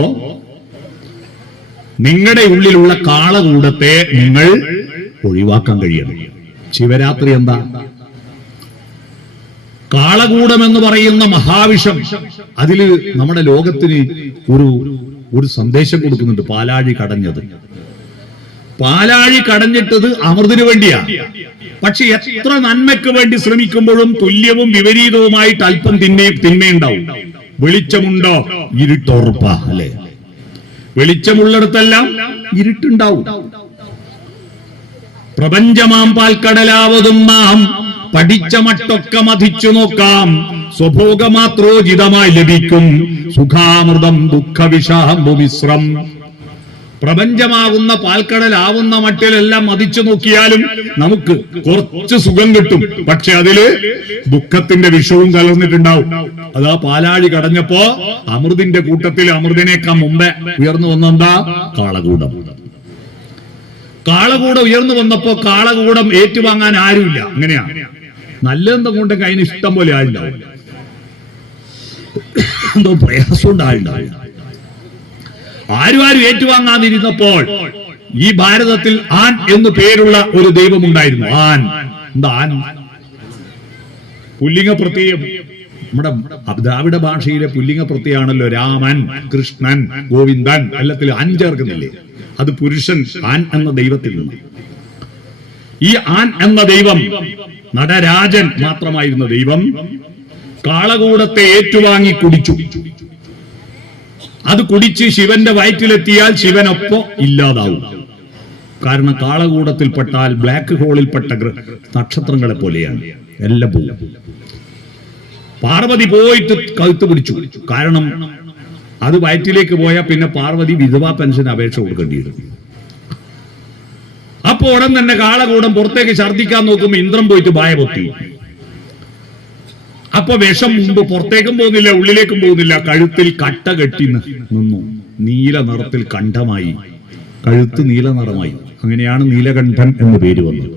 നിങ്ങളുടെ ഉള്ളിലുള്ള കാളകൂടത്തെ നിങ്ങൾ ഒഴിവാക്കാൻ കഴിയണം. ശിവരാത്രി എന്താ? കാളകൂടം എന്ന് പറയുന്ന മഹാവിഷം. അതില് നമ്മുടെ ലോകത്തിന് ഒരു സന്ദേശം കൊടുക്കുന്നുണ്ട്. പാലാഴി കടഞ്ഞത്, പാലാഴി കടഞ്ഞിട്ടത് അമൃതിനു വേണ്ടിയാ. പക്ഷെ എത്ര നന്മയ്ക്ക് വേണ്ടി ശ്രമിക്കുമ്പോഴും തുല്യവും വിപരീതവുമായിട്ട് അല്പം തിന്മയുണ്ടാവും. വെളിച്ചമുണ്ടോ? ഇരുട്ടുറപ്പാ, അല്ലെ? വെളിച്ചമുള്ളിടത്തെല്ലാം ഇരുട്ടുണ്ടാവും. പ്രപഞ്ചമാം പാൽക്കടലാവതും നാം പഠിച്ച മട്ടൊക്കെ മതിച്ചു നോക്കാം. സ്വഭോഗമാത്രോചിതമായി ലഭിക്കും സുഖാമൃതം ദുഃഖവിഷാംബുമിശ്രം. പ്രപഞ്ചമാകുന്ന പാൽക്കടലാവുന്ന മട്ടിലെല്ലാം മതിച്ചു നോക്കിയാലും നമുക്ക് കുറച്ച് സുഖം കിട്ടും. പക്ഷെ അതില് ദുഃഖത്തിന്റെ വിഷവും കലർന്നിട്ടുണ്ടാവും. അതാ പാലാഴി കടഞ്ഞപ്പോ അമൃതിന്റെ കൂട്ടത്തിൽ അമൃതിനേക്കാൾ മുമ്പേ ഉയർന്നു വന്നെന്താ? കാളകൂടം. കാളകൂടം ഉയർന്നു വന്നപ്പോ കാളകൂടം ഏറ്റുവാങ്ങാൻ ആരുമില്ല. അങ്ങനെയാ. നല്ലതെന്തും കൊണ്ടൊക്കെ അതിന് ഇഷ്ടം പോലെ ആളുണ്ടാവും. എന്തോ പ്രയാസം ഉണ്ടായിണ്ടാവും. ആരും ഏറ്റുവാങ്ങാതിരുന്നപ്പോൾ ഈ ഭാരതത്തിൽ ആൻ എന്ന് പേരുള്ള ഒരു ദൈവമുണ്ടായിരുന്നു. ആൻ. എന്താ ആൻ? പുല്ലിംഗ പ്രത്യയം. നമ്മുടെ ദ്രാവിഡ ഭാഷയിലെ പുല്ലിംഗ പ്രത്യയാണല്ലോ രാമൻ, കൃഷ്ണൻ, ഗോവിന്ദൻ. എല്ലാത്തിലും ആൻ ചേർക്കുന്നില്ലേ? അത് പുരുഷൻ ആൻ എന്ന ദൈവത്തിൽ നിന്ന്. ഈ ആൻ എന്ന ദൈവം നടരാജൻ മാത്രമായിരുന്ന ദൈവം കാളകൂടത്തെ ഏറ്റുവാങ്ങി കുടിച്ചു. അത് കുടിച്ച് ശിവന്റെ വയറ്റിലെത്തിയാൽ ശിവനൊപ്പം ഇല്ലാതാവും. കാരണം കാളകൂടത്തിൽപ്പെട്ടാൽ ബ്ലാക്ക് ഹോളിൽപ്പെട്ട നക്ഷത്രങ്ങളെ പോലെയാണ്, എല്ലാം പോകും. പാർവതി പോയിട്ട് കഴുത്ത് പിടിച്ചു. കാരണം അത് വയറ്റിലേക്ക് പോയാൽ പിന്നെ പാർവതി വിധവാ പെൻഷൻ അപേക്ഷ കൊടുക്കേണ്ടി വരും. അപ്പൊ ഉടൻ തന്നെ കാളകൂടം പുറത്തേക്ക് ഛർദ്ദിക്കാൻ നോക്കുമ്പോ ഇന്ദ്രൻ പോയിട്ട് വായ പൊത്തി. അപ്പൊ വിഷം മുമ്പ് പുറത്തേക്കും പോകുന്നില്ല, ഉള്ളിലേക്കും പോകുന്നില്ല. കഴുത്തിൽ കട്ട കെട്ടി നിന്നു. നീല നിറത്തിൽ കണ്ഠമായി, കഴുത്ത് നീല നിറമായി. അങ്ങനെയാണ് നീലകണ്ഠൻ എന്ന് പേര് വന്നത്.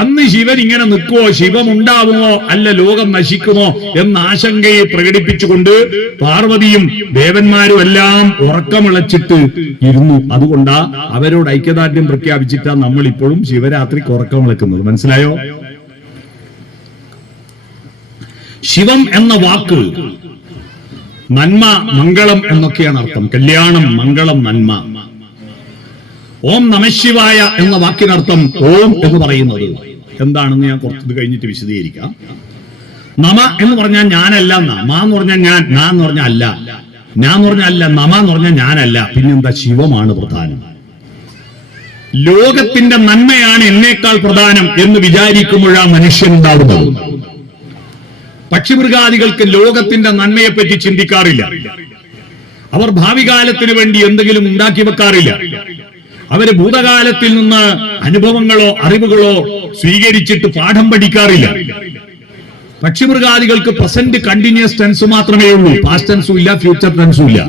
അന്ന് ശിവൻ ഇങ്ങനെ നിൽക്കുമോ, ശിവമുണ്ടാവുമോ, അല്ല ലോകം നശിക്കുമോ എന്ന ആശങ്കയെ പ്രകടിപ്പിച്ചുകൊണ്ട് പാർവതിയും ദേവന്മാരും എല്ലാം ഉറക്കമിളച്ചിട്ട് ഇരുന്നു. അതുകൊണ്ടാ അവരോട് ഐക്യദാർഢ്യം പ്രഖ്യാപിച്ചിട്ടാ നമ്മൾ ഇപ്പോഴും ശിവരാത്രിക്ക് ഉറക്കമിളക്കുന്നത്. മനസ്സിലായോ? ശിവം എന്ന വാക്ക് നന്മ, മംഗളം എന്നൊക്കെയാണ് അർത്ഥം. കല്യാണം, മംഗളം, നന്മ. ഓം നമഃശിവായ എന്ന വാക്കിനർത്ഥം ഓം എന്ന് പറയുന്നത് എന്താണെന്ന് ഞാൻ കുറച്ചത് കഴിഞ്ഞിട്ട് വിശദീകരിക്കാം. നമ എന്ന് പറഞ്ഞാൽ ഞാനല്ല, നമ എന്ന് പറഞ്ഞാൽ ഞാൻ, നാ എന്ന് പറഞ്ഞാൽ അല്ല, ഞാൻ എന്ന് പറഞ്ഞാൽ അല്ല, നമ എന്ന് പറഞ്ഞാൽ ഞാനല്ല. പിന്നെന്താ? ശിവമാണ് പ്രധാനം. ലോകത്തിന്റെ നന്മയാണ് എന്നേക്കാൾ പ്രധാനം എന്ന് വിചാരിക്കുമ്പോഴാണ് മനുഷ്യൻ ഉണ്ടാവുന്നത്. പക്ഷിമൃഗാദികൾക്ക് ലോകത്തിന്റെ നന്മയെപ്പറ്റി ചിന്തിക്കാറില്ല. അവർ ഭാവി കാലത്തിന് വേണ്ടി എന്തെങ്കിലും ഉണ്ടാക്കി വെക്കാറില്ല. അവര് ഭൂതകാലത്തിൽ നിന്ന് അനുഭവങ്ങളോ അറിവുകളോ സ്വീകരിച്ചിട്ട് പാഠം പഠിക്കാറില്ല. പക്ഷിമൃഗാദികൾക്ക് പ്രസന്റ് കണ്ടിന്യൂസ് ടെൻസ് മാത്രമേ ഉള്ളൂ, പാസ്റ്റ് ടെൻസും ഇല്ല, ഫ്യൂച്ചർ ടെൻസും ഇല്ല.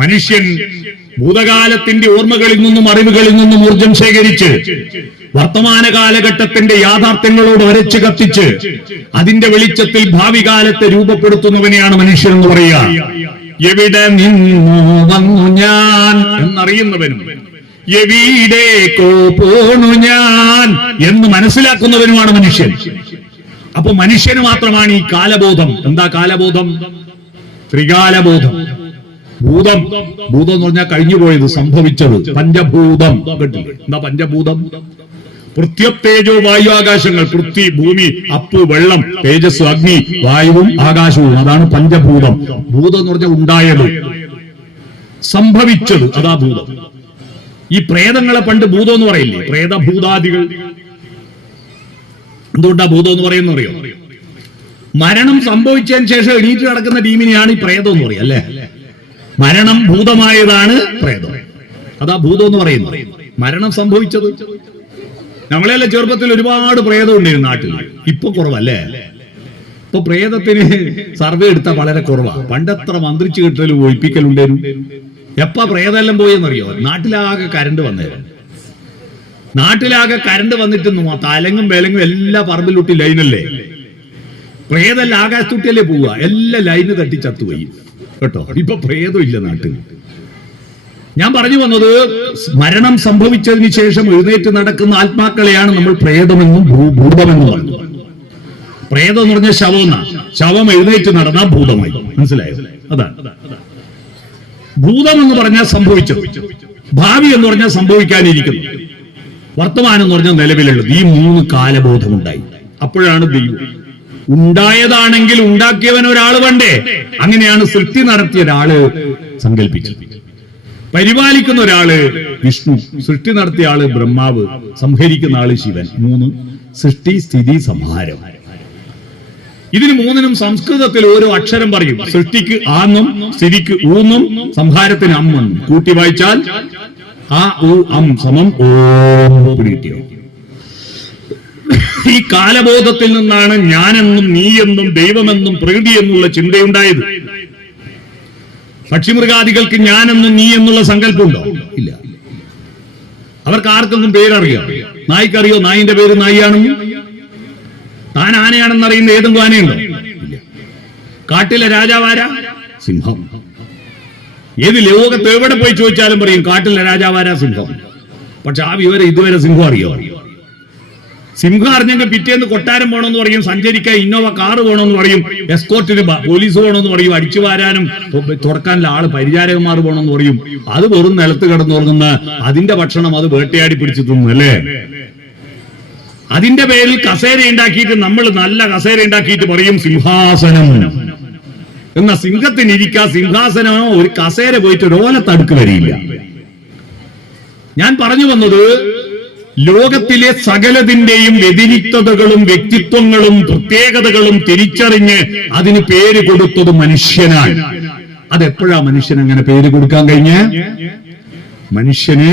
മനുഷ്യൻ ഭൂതകാലത്തിന്റെ ഓർമ്മകളിൽ നിന്നും അറിവുകളിൽ നിന്നും ഊർജം ശേഖരിച്ച് വർത്തമാന കാലഘട്ടത്തിന്റെ യാഥാർത്ഥ്യങ്ങളോട് ഒരച്ച് കത്തിച്ച് അതിന്റെ വെളിച്ചത്തിൽ ഭാവി കാലത്തെ രൂപപ്പെടുത്തുന്നവനെയാണ് മനുഷ്യൻ എന്ന് പറയുക. എവിടെ നിന്നു വന്നു ഞാൻ എന്നറിയുന്നവനും എവിടേക്കോ പോണു ഞാൻ എന്ന് മനസ്സിലാക്കുന്നവനുമാണ് മനുഷ്യൻ. അപ്പൊ മനുഷ്യന് മാത്രമാണ് ഈ കാലബോധം. എന്താ കാലബോധം? ത്രികാലബോധം. ഭൂതം, ഭൂതം എന്ന് പറഞ്ഞാൽ കഴിഞ്ഞുപോയത്, സംഭവിച്ചത്. പഞ്ചഭൂതം കേട്ടില്ലേ? എന്താ പഞ്ചഭൂതം? പൃഥ്വി വായു ആകാശങ്ങൾ. പൃഥ്വി ഭൂമി, അപ്പ് വെള്ളം, തേജസ് അഗ്നി, വായുവും ആകാശവും, അതാണ് പഞ്ചഭൂതം. ഭൂതം എന്ന് പറഞ്ഞാൽ ഉണ്ടായത്, സംഭവിച്ചത്, അതാ ഭൂതം. ഈ പ്രേതങ്ങളെ പണ്ട് ഭൂതം എന്ന് പറയില്ലേ? പ്രേതഭൂതാദികൾ. എന്തുകൊണ്ടാ ഭൂതം എന്ന് പറയുന്ന അറിയോ? മരണം സംഭവിച്ചതിന് ശേഷം എണീറ്റ് നടക്കുന്ന ടീമിനെയാണ് ഈ പ്രേതം എന്ന് പറയുക, അല്ലേ? മരണം ഭൂതമായതാണ് പ്രേതം, അതാ ഭൂതം എന്ന് പറയുന്നത്. മരണം സംഭവിച്ചത്. നമ്മളെല്ലാം ചെറുപ്പത്തിൽ ഒരുപാട് പ്രേതം ഉണ്ടായിരുന്നു നാട്ടിൽ, ഇപ്പൊ കുറവല്ലേ? ഇപ്പൊ പ്രേതത്തിന് സർവേ എടുത്താൽ വളരെ കുറവാണ്. പണ്ടെത്ര മന്ത്രിച്ചു കിട്ടലും ഒഴിപ്പിക്കലുണ്ടായിരുന്നു. എപ്പാ പ്രേതെല്ലാം പോയെന്നറിയോ? നാട്ടിലാകെ കരണ്ട് വന്നേരം. നാട്ടിലാകെ കരണ്ട് വന്നിട്ട് തലങ്ങും വേലങ്ങും എല്ലാ പറമ്പിലൂട്ടി ലൈനല്ലേ? പ്രേതെല്ലാം ആകാശത്തൂട്ടിയല്ലേ പോവുക, എല്ലാ ലൈന് തട്ടി ചത്തുപോയി കേട്ടോ. ഇപ്പൊ പ്രേതം ഇല്ല നാട്ടിൽ. ഞാൻ പറഞ്ഞു വന്നത്, മരണം സംഭവിച്ചതിന് ശേഷം എഴുന്നേറ്റ് നടക്കുന്ന ആത്മാക്കളെയാണ് നമ്മൾ പ്രേതമെന്നും ഭൂതമെന്നും പറഞ്ഞു. പ്രേതം എന്ന് പറഞ്ഞ ശവം എന്നാ. ശവം എഴുന്നേറ്റ് നടന്ന ഭൂതമായി, മനസ്സിലായോ? അതാണ് ഭൂതം എന്ന് പറഞ്ഞാൽ സംഭവിച്ചത്, ഭാവി എന്ന് പറഞ്ഞാൽ സംഭവിക്കാനിരിക്കുന്നു, വർത്തമാനം എന്ന് പറഞ്ഞാൽ നിലവിലുള്ളത്. ഈ മൂന്ന് കാലബോധമുണ്ടായി. അപ്പോഴാണ് ദൈവം. ഉണ്ടായതാണെങ്കിൽ ഉണ്ടാക്കിയവൻ ഒരാൾ വേണ്ടേ? അങ്ങനെയാണ് സൃഷ്ടി നടത്തിയ ഒരാള് സങ്കല്പിച്ചത്. പരിപാലിക്കുന്ന ഒരാള് വിഷ്ണു, സൃഷ്ടി നടത്തിയ ആള് ബ്രഹ്മാവ്, സംഹരിക്കുന്ന ആള് ശിവൻ. മൂന്ന്: സൃഷ്ടി, സ്ഥിതി, സംഹാരം. ഇതിന് മൂന്നിനും സംസ്കൃതത്തിൽ ഓരോ അക്ഷരം പറയും. സൃഷ്ടിക്ക് ആന്നും, സ്ഥിതിക്ക് ഊന്നും, സംഹാരത്തിന് അമ്മെന്നും. കൂട്ടി വായിച്ചാൽ ആ ഊ അം സമം ഓം. പിടികിട്ടിയോ? ഈ കാലബോധത്തിൽ നിന്നാണ് ഞാനെന്നും നീയെന്നും ദൈവമെന്നും പ്രകൃതി എന്നുള്ള ചിന്തയുണ്ടായത്. പക്ഷിമൃഗാദികൾക്ക് ഞാനെന്നും നീ എന്നുള്ള സങ്കല്പമുണ്ടോ? ഇല്ല. അവർക്ക് ആർക്കെങ്കിലും പേരറിയോ? നായ്ക്കറിയോ നായിന്റെ പേര് നായിയാണെന്ന്? താൻ ആനയാണെന്ന് അറിയുന്ന ഏതെങ്കിലും ആനയുണ്ടോ? ഇല്ല. കാട്ടിലെ രാജാവാരാ? സിംഹം. ഏത് ലോകത്ത് എവിടെ പോയി ചോദിച്ചാലും പറയും കാട്ടിലെ രാജാവാരാ? സിംഹം. പക്ഷെ ആ വിവരം ഇതുവരെ സിംഹം അറിയോ? സിംഹം അറിഞ്ഞെങ്കിൽ പിറ്റേന്ന് കൊട്ടാരം പോകണമെന്ന് പറയും, സഞ്ചരിക്കാൻ ഇന്നോവ കാറ് പോകണമെന്ന് പറയും, എസ്കോർട്ടിന് പോലീസ് പോകണമെന്ന് പറയും, അടിച്ചു വാരാനും തുടക്കാനുള്ള ആള് പരിചാരകന്മാർ പോകണമെന്ന് പറയും. അത് വെറും നിലത്ത് കിടന്നുറങ്ങുന്ന അതിന്റെ ഭക്ഷണം അത് വേട്ടയാടി പിടിച്ചു തിന്നു, അല്ലേ? അതിന്റെ പേരിൽ കസേര ഉണ്ടാക്കിയിട്ട്, നമ്മൾ നല്ല കസേര ഉണ്ടാക്കിയിട്ട് പറയും സിംഹാസനം. എന്നാ സിംഹത്തിന് ഇരിക്കാൻ സിംഹാസനമോ ഒരു കസേര പോയിട്ട് ഒരു ഓലത്തടുക്ക് വരില്ല. ഞാൻ പറഞ്ഞു വന്നത്, ലോകത്തിലെ സകലതിന്റെയും വ്യതിരിക്തതകളും വ്യക്തിത്വങ്ങളും പ്രത്യേകതകളും തിരിച്ചറിഞ്ഞ് അതിന് പേര് കൊടുത്തത് മനുഷ്യനാണ്. അതെപ്പോഴാ മനുഷ്യൻ അങ്ങനെ പേര് കൊടുക്കാൻ കഴിഞ്ഞ? മനുഷ്യന്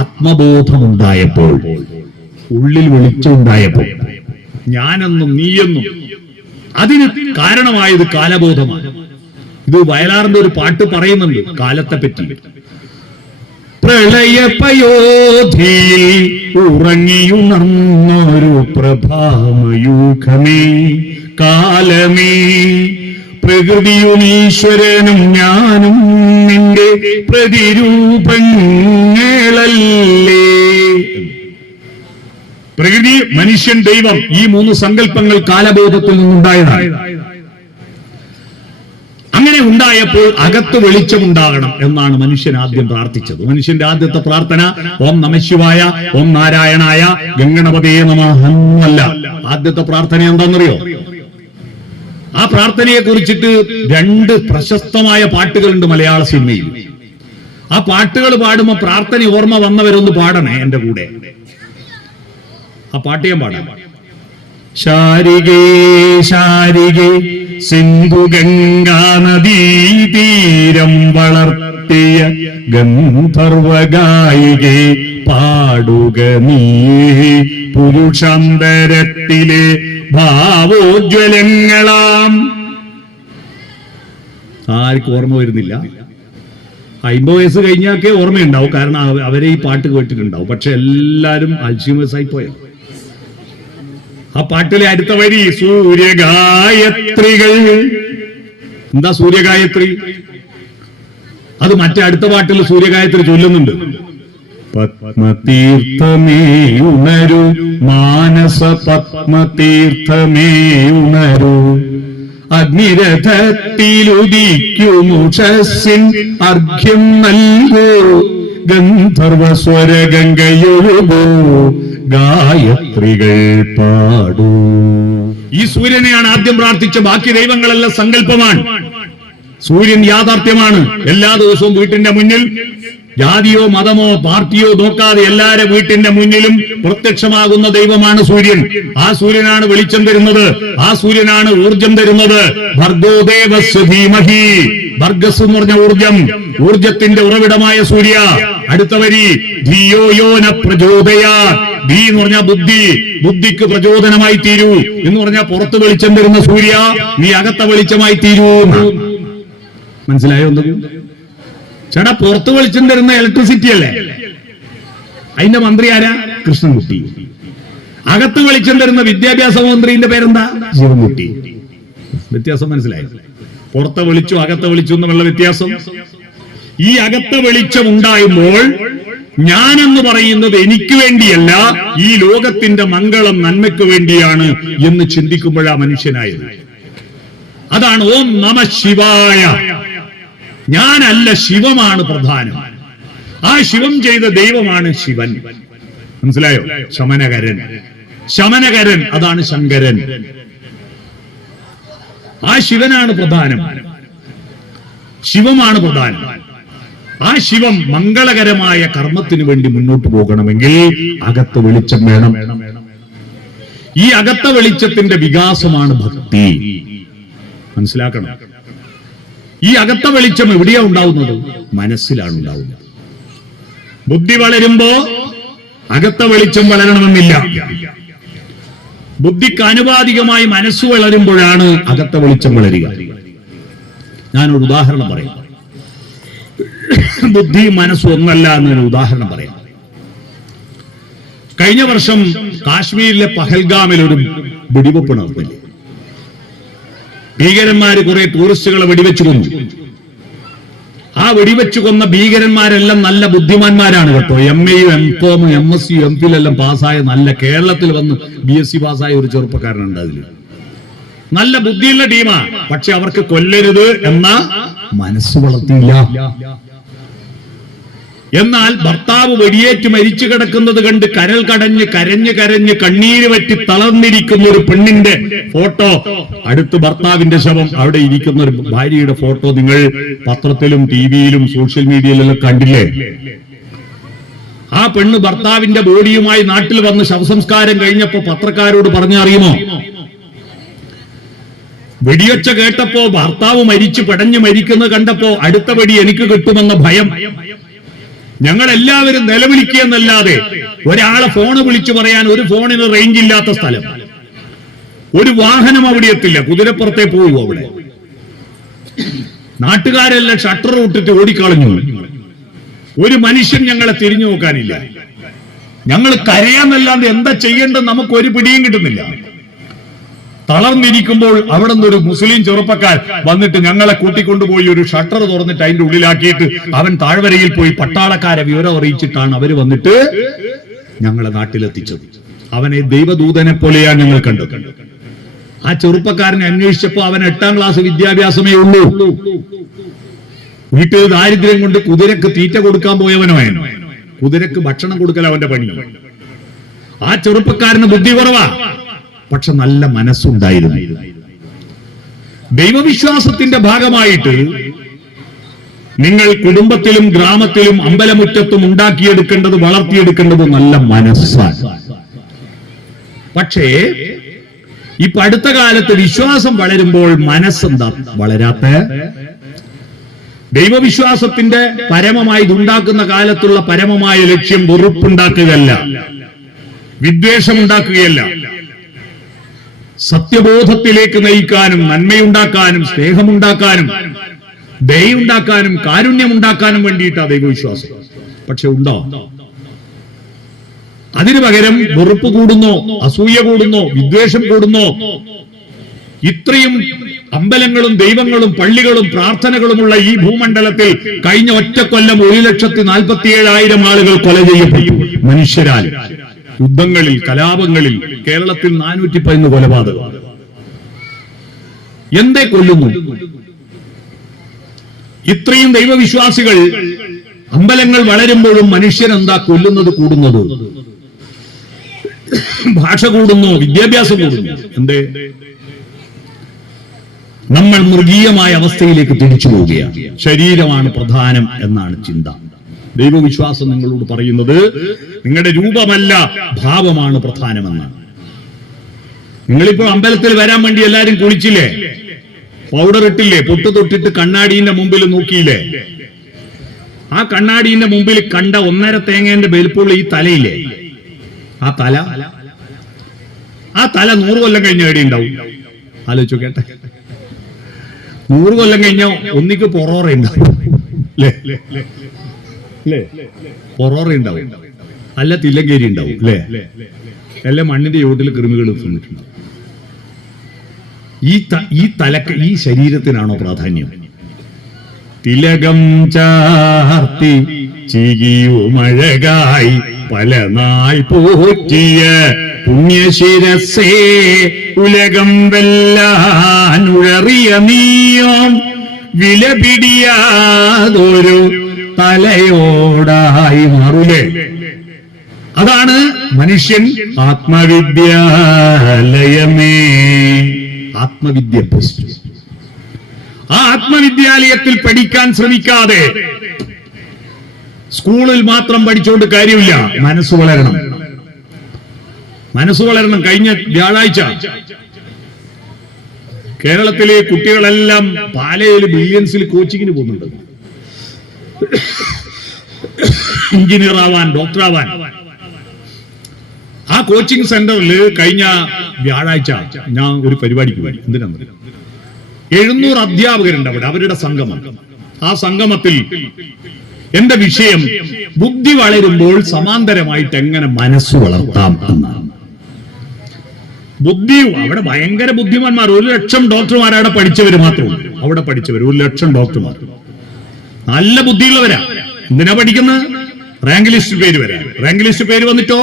ആത്മബോധമുണ്ടായപ്പോൾ, ഉള്ളിൽ വെളിച്ചമുണ്ടായപ്പോൾ. ഞാനെന്നും നീയെന്നും. അതിന് കാരണമായത് കാലബോധമാണ്. ഇത് വയലാറിന്റെ ഒരു പാട്ട് പറയുന്നുണ്ട് കാലത്തെ പറ്റി. പ്രളയപയോധിയിൽ ഉറങ്ങിയുണർന്നൊരു പ്രഭാമയൂഖമേ കാലമേ, പ്രകൃതിയും ഈശ്വരനും ഞാനും നിന്റെ പ്രതിരൂപങ്ങളല്ലേ. പ്രകൃതി, മനുഷ്യൻ, ദൈവം, ഈ മൂന്ന് സങ്കല്പങ്ങൾ കാലബോധത്തിൽ നിന്നുണ്ടായതാണ്. അങ്ങനെ ഉണ്ടായപ്പോൾ അകത്ത് വെളിച്ചമുണ്ടാകണം എന്നാണ് മനുഷ്യൻ ആദ്യം പ്രാർത്ഥിച്ചത്. മനുഷ്യന്റെ ആദ്യത്തെ പ്രാർത്ഥന ഓം നമഃശിവായ, ഓം നാരായണായ, ഗംഗണപതയേ നമഃ എന്നല്ല. ആദ്യത്തെ പ്രാർത്ഥന എന്താണെന്നറിയോ? ആ പ്രാർത്ഥനയെ കുറിച്ചിട്ട് 2 പ്രശസ്തമായ പാട്ടുകളുണ്ട് മലയാള സിനിമയിൽ. ആ പാട്ടുകൾ പാടുമ്പോ പ്രാർത്ഥന ഓർമ്മ വന്നവരൊന്ന് പാടണേ എന്റെ കൂടെ. ആ പാട്ട് ഞാൻ പാടാം. ശാരികേ ശാരികേ സിന്ധു ഗംഗാ നദീ തീരം വളർത്തിയ ഗന്ധർവഗായികേ പാടുക നീ പുരുഷാന്തരത്തിലെ ഭാവോജ്വലങ്ങളാം. ആർക്കും ഓർമ്മ വരുന്നില്ല. 50 വയസ്സ് കഴിഞ്ഞാക്കേ ഓർമ്മയുണ്ടാവും, കാരണം അവരെ ഈ പാട്ട് കേട്ടിട്ടുണ്ടാവും. പക്ഷെ എല്ലാരും അൽഷിമേഴ്സ് ആയി പോയ ആ പാട്ടിലെ അടുത്ത വരി സൂര്യഗായത്രികൾ. എന്താ സൂര്യഗായത്രി? അത് മറ്റേ അടുത്ത പാട്ടിൽ സൂര്യഗായത്രി ചൊല്ലുന്നുണ്ട്. പത്മതീർത്ഥമേ ഉണരു, മാനസ പത്മതീർത്ഥമേ ഉണരു, അഗ്നിരഥത്തിലുദിക്കുമുഷസ്സിൻ അർഘ്യം നൽകൂ, ഗന്ധർവസ്വരഗംഗയൊഴുകൂ, ഗായത്രികൾ പാടൂ. ഈ സൂര്യനെയാണ് ആദ്യം പ്രാർത്ഥിച്ച. ബാക്കി ദൈവങ്ങളെല്ലാം സങ്കല്പമാണ്. സൂര്യൻ യാഥാർത്ഥ്യമാണ്. എല്ലാ ദിവസവും വീട്ടിന്റെ മുന്നിൽ ജാതിയോ മതമോ പാർട്ടിയോ നോക്കാതെ എല്ലാരെ വീട്ടിന്റെ മുന്നിലും പ്രത്യക്ഷമാകുന്ന ദൈവമാണ് സൂര്യൻ. ആ സൂര്യനാണ് വെളിച്ചം തരുന്നത്. ആ സൂര്യനാണ് ഊർജം തരുന്നത്. ഭർഗോ ദേവസ്യ ധീമഹി. ഭർഗസ് എന്ന് പറഞ്ഞ ഊർജം, ഊർജത്തിന്റെ ഉറവിടമായ സൂര്യ. അടുത്ത വരി ധിയോ യോ ന പ്രചോദയാ. ധീ എന്ന് പറഞ്ഞാൽ ബുദ്ധി, ബുദ്ധിക്ക് പ്രചോദനമായി തീരൂ എന്ന് പറഞ്ഞാൽ പുറത്ത് വെളിച്ചം തരുന്ന സൂര്യ, നീ അകത്ത വെളിച്ചമായി തീരൂ. മനസ്സിലായോ? എന്തെങ്കിലും ചേട്ടാ, പുറത്ത് വെളിച്ചം തരുന്ന ഇലക്ട്രിസിറ്റി അല്ലേ? അതിന്റെ മന്ത്രി ആരാ? കൃഷ്ണൻകുട്ടി. അകത്ത് വെളിച്ചം തരുന്ന വിദ്യാഭ്യാസ മന്ത്രിന്റെ പേരെന്താ? ശിവൻകുട്ടി. വ്യത്യാസം മനസ്സിലായോ? പുറത്തെ വെളിച്ചം അകത്തെ വെളിച്ചം എന്നുള്ള വ്യത്യാസം. ഈ അകത്തെ വെളിച്ചം ഉണ്ടാകുമ്പോൾ ഞാനെന്ന് പറയുന്നത് എനിക്ക് വേണ്ടിയല്ല, ഈ ലോകത്തിന്റെ മംഗളം നന്മയ്ക്ക് വേണ്ടിയാണ് എന്ന് ചിന്തിക്കുമ്പോഴാ മനുഷ്യനായത്. അതാണ് ഓം നമ ശിവായ. ഞാനല്ല, ശിവമാണ് പ്രധാനം. ആ ശിവം ചെയ്ത ദൈവമാണ് ശിവൻ. മനസ്സിലായോ? ശമനകരൻ. ശമനകരൻ അതാണ് ശങ്കരൻ. ആ ശിവനാണ് പ്രധാനം, ശിവമാണ് പ്രധാനം. ആ ശിവം മംഗളകരമായ കർമ്മത്തിന് വേണ്ടി മുന്നോട്ട് പോകണമെങ്കിൽ അകത്ത് വെളിച്ചം വേണം. ഈ അകത്ത വെളിച്ചത്തിന്റെ വികാസമാണ് ഭക്തി. മനസ്സിലാക്കണം. ഈ അകത്ത വെളിച്ചം എവിടെയാ ഉണ്ടാവുന്നത്? മനസ്സിലാണ് ഉണ്ടാവുന്നത്. ബുദ്ധി വളരുമ്പോ അകത്ത വെളിച്ചം വളരണമെന്നില്ല. ബുദ്ധിക്ക് ആനുപാതികമായി മനസ്സ് വളരുമ്പോഴാണ് അകത്ത വെളിച്ചം വളരുക. ഞാനൊരു ഉദാഹരണം പറയാം. ബുദ്ധിയും മനസ്സും ഒന്നല്ല എന്നൊരു ഉദാഹരണം പറയാം. കഴിഞ്ഞ വർഷം കാശ്മീരിലെ പഹൽഗാമിൽ ഒരു വെടിവെപ്പ് നടത്തില്ലേ? ഭീകരന്മാര് കുറെ ടൂറിസ്റ്റുകളെ വെടിവെച്ചു കൊന്നു. ആ വെടിവെച്ചു കൊന്ന ഭീകരന്മാരെല്ലാം നല്ല ബുദ്ധിമാന്മാരാണ് കേട്ടോ. MA-യും M.Com, MSc-യും M.Phil പാസ്സായ, നല്ല കേരളത്തിൽ വന്ന് BSc പാസ്സായ ഒരു ചെറുപ്പക്കാരനുണ്ട്. അതിൽ നല്ല ബുദ്ധിയുള്ള ടീമാ. പക്ഷെ അവർക്ക് കൊല്ലരുത് എന്ന മനസ്സ് വളർത്തിയില്ല. എന്നാൽ ഭർത്താവ് വെടിയേറ്റ് മരിച്ചു കിടക്കുന്നത് കണ്ട് കരൾ കടഞ്ഞ് കരഞ്ഞ് കരഞ്ഞ് കണ്ണീര് പറ്റി തളർന്നിരിക്കുന്ന ഒരു പെണ്ണിന്റെ ഫോട്ടോ, അടുത്ത് ഭർത്താവിന്റെ ശവം, അവിടെ ഇരിക്കുന്ന ഒരു ഭാര്യയുടെ ഫോട്ടോ നിങ്ങൾ പത്രത്തിലും TV-യിലും സോഷ്യൽ മീഡിയയിലെല്ലാം കണ്ടില്ലേ? ആ പെണ്ണ് ഭർത്താവിന്റെ ബോഡിയുമായി നാട്ടിൽ വന്ന് ശവസംസ്കാരം കഴിഞ്ഞപ്പോ പത്രക്കാരോട് പറഞ്ഞറിയുമോ? വെടിയൊച്ച കേട്ടപ്പോ, ഭർത്താവ് മരിച്ചു പടഞ്ഞു മരിക്കുന്നത് കണ്ടപ്പോ അടുത്ത വെടി എനിക്ക് കിട്ടുമെന്ന ഭയം. ഞങ്ങളെല്ലാവരും നിലവിളിക്കുകയെന്നല്ലാതെ ഒരാളെ ഫോണ് വിളിച്ചു പറയാൻ ഒരു ഫോണിന് റേഞ്ച് ഇല്ലാത്ത സ്ഥലം, ഒരു വാഹനം അവിടെ എത്തില്ല, കുതിരപ്പുറത്തെ പോകും. അവിടെ നാട്ടുകാരെല്ലാം ഷട്ടർ വിട്ടിട്ട് ഓടിക്കളഞ്ഞു. ഒരു മനുഷ്യൻ ഞങ്ങളെ തിരിഞ്ഞു നോക്കാനില്ല. ഞങ്ങൾ കരയാന്നല്ലാതെ എന്താ ചെയ്യേണ്ടത് നമുക്ക് ഒരു പിടിയും കിട്ടുന്നില്ല. തളർന്നിരിക്കുമ്പോൾ അവിടെ നിന്നൊരു മുസ്ലിം ചെറുപ്പക്കാർ വന്നിട്ട് ഞങ്ങളെ കൂട്ടിക്കൊണ്ടുപോയി ഒരു ഷട്ടർ തുറന്നിട്ട് അതിന്റെ ഉള്ളിലാക്കിയിട്ട് അവൻ താഴ്വരയിൽ പോയി പട്ടാളക്കാരെ വിവരം അറിയിച്ചിട്ടാണ് അവര് വന്നിട്ട് ഞങ്ങളെ നാട്ടിലെത്തിച്ചത്. അവനെ ദൈവദൂതനെ പോലെയാണ് ഞങ്ങൾ കണ്ടത്. ആ ചെറുപ്പക്കാരനെ അന്വേഷിച്ചപ്പോ അവൻ 8ാം ക്ലാസ് വിദ്യാഭ്യാസമേ ഉള്ളൂ. വീട്ടിൽ ദാരിദ്ര്യം കൊണ്ട് കുതിരക്ക് തീറ്റ കൊടുക്കാൻ പോയവനോ, കുതിരക്ക് ഭക്ഷണം കൊടുക്കൽ അവന്റെ പണി. ആ ചെറുപ്പക്കാരന് ബുദ്ധി കുറവാ, പക്ഷെ നല്ല മനസ്സുണ്ടായിരുന്നു. ദൈവവിശ്വാസത്തിന്റെ ഭാഗമായിട്ട് നിങ്ങൾ കുടുംബത്തിലും ഗ്രാമത്തിലും അമ്പലമുറ്റത്തും ഉണ്ടാക്കിയെടുക്കേണ്ടത്, വളർത്തിയെടുക്കേണ്ടത് നല്ല മനസ്സാണ്. പക്ഷേ ഇപ്പൊ അടുത്ത കാലത്ത് വിശ്വാസം വളരുമ്പോൾ മനസ്സെന്താ വളരാത്ത? ദൈവവിശ്വാസത്തിന്റെ പരമമായി ഇതുണ്ടാക്കുന്ന കാലത്തുള്ള പരമമായ ലക്ഷ്യം വെറുപ്പുണ്ടാക്കുകയല്ല, വിദ്വേഷമുണ്ടാക്കുകയല്ല. സത്യബോധത്തിലേക്ക് നയിക്കാനും നന്മയുണ്ടാക്കാനും സ്നേഹമുണ്ടാക്കാനും ദയുണ്ടാക്കാനും കാരുണ്യമുണ്ടാക്കാനും വേണ്ടിയിട്ടാണ് ദൈവവിശ്വാസം. പക്ഷെ ഉണ്ടോ? അതിനു പകരം വെറുപ്പ് കൂടുന്നോ, അസൂയ കൂടുന്നോ, വിദ്വേഷം കൂടുന്നോ? ഇത്രയും അമ്പലങ്ങളും ദൈവങ്ങളും പള്ളികളും പ്രാർത്ഥനകളുമുള്ള ഈ ഭൂമണ്ഡലത്തിൽ കഴിഞ്ഞ ഒറ്റ കൊല്ലം 1,47,000 ആളുകൾ കൊല ചെയ്യപ്പെട്ടു മനുഷ്യരാൽ. യുദ്ധങ്ങളിൽ, കലാപങ്ങളിൽ. കേരളത്തിൽ 411 കൊലപാതകം. എന്തേ കൊല്ലുന്നു? ഇത്രയും ദൈവവിശ്വാസികൾ, അമ്പലങ്ങൾ വളരുമ്പോഴും മനുഷ്യരെന്താ കൊല്ലുന്നത് കൂടുന്നത്? ഭാഷ കൂടുന്നു, വിദ്യാഭ്യാസം കൂടുന്നു. എന്തേ? നമ്മൾ മൃഗീയമായ അവസ്ഥയിലേക്ക് തിരിച്ചു പോവുകയാണ്. ശരീരമാണ് പ്രധാനം എന്നാണ് ചിന്ത. ദൈവവിശ്വാസം നിങ്ങളോട് പറയുന്നത് നിങ്ങളുടെ രൂപമല്ല, ഭാവമാണ് പ്രധാനമെന്നാണ്. നിങ്ങളിപ്പോ അമ്പലത്തിൽ വരാൻ വേണ്ടി എല്ലാരും കുളിച്ചില്ലേ? പൗഡർ ഇട്ടില്ലേ? പൊട്ട് തൊട്ടിട്ട് കണ്ണാടിന്റെ മുമ്പിൽ നോക്കിയില്ലേ? ആ കണ്ണാടിന്റെ മുമ്പിൽ കണ്ട 1.5 തേങ്ങേന്റെ വലുപ്പമുള്ള ഈ തലയില്ലേ? ആ തല 100 കൊല്ലം കഴിഞ്ഞ എവിടെ ഉണ്ടാവും? ആലോചിച്ചു കേട്ടെ. 100 കൊല്ലം കഴിഞ്ഞ ഒന്നിക്ക് പൊറോറ ഉണ്ടാവും, പൊറോറ ഉണ്ടാവും, അല്ല തില്ലങ്കേരി ഉണ്ടാവും, അല്ല മണ്ണിന്റെ യോട്ടിൽ കൃമികൾ തിന്നിട്ടുണ്ടാവും. ഈ തലക്ക്, ഈ ശരീരത്തിനാണോ പ്രാധാന്യം? തിലകം ചാർത്തി ചികിയുമഴകായി പല നാൾ പോറ്റിയ പുണ്യശിരസേ ഉലകം വെല്ലാനുഴറിയ നീയോം വിലപിടിയാതൊരു തലയോടായി മാറൂലേ? അതാണ് മനുഷ്യൻ. ആത്മവിദ്യാലയമേ, ആത്മവിദ്യ. ആ ആത്മവിദ്യാലയത്തിൽ പഠിക്കാൻ ശ്രമിക്കാതെ സ്കൂളിൽ മാത്രം പഠിച്ചുകൊണ്ട് കാര്യമില്ല. മനസ്സ് വളരണം, മനസ്സ് വളരണം. കഴിഞ്ഞ വ്യാഴാഴ്ച കേരളത്തിലെ കുട്ടികളെല്ലാം പാലയിൽ ബില്യൻസിൽ കോച്ചിങ്ങിന് പോകുന്നുണ്ട്. എഞ്ചിനീയർ ആവാൻ, ഡോക്ടർ ആവാൻ. ആ കോച്ചിങ് സെന്ററിൽ കഴിഞ്ഞ വ്യാഴാഴ്ച ഞാൻ ഒരു പരിപാടിക്ക് പോയി. എന്തിനാണ്? 700 അധ്യാപകരുണ്ട് അവിടെ, അവരുടെ സംഗമം. ആ സംഗമത്തിൽ എന്റെ വിഷയം ബുദ്ധി വളരുമ്പോൾ സമാന്തരമായിട്ട് എങ്ങനെ മനസ്സ് വളർത്താം എന്നാണ്. ബുദ്ധി, അവിടെ ഭയങ്കര ബുദ്ധിമാന്മാർ. 1,00,000 ഡോക്ടർമാരവിടെ പഠിച്ചവര് മാത്രമുണ്ട്. അവിടെ പഠിച്ചവർ 1,00,000 ഡോക്ടർമാർ, നല്ല ബുദ്ധിയുള്ളവരാ. എന്തിനാ പഠിക്കുന്നത്? റാങ്ക് ലിസ്റ്റ് പേര് വരാൻ. റാങ്ക് ലിസ്റ്റ് പേര് വന്നിട്ടോ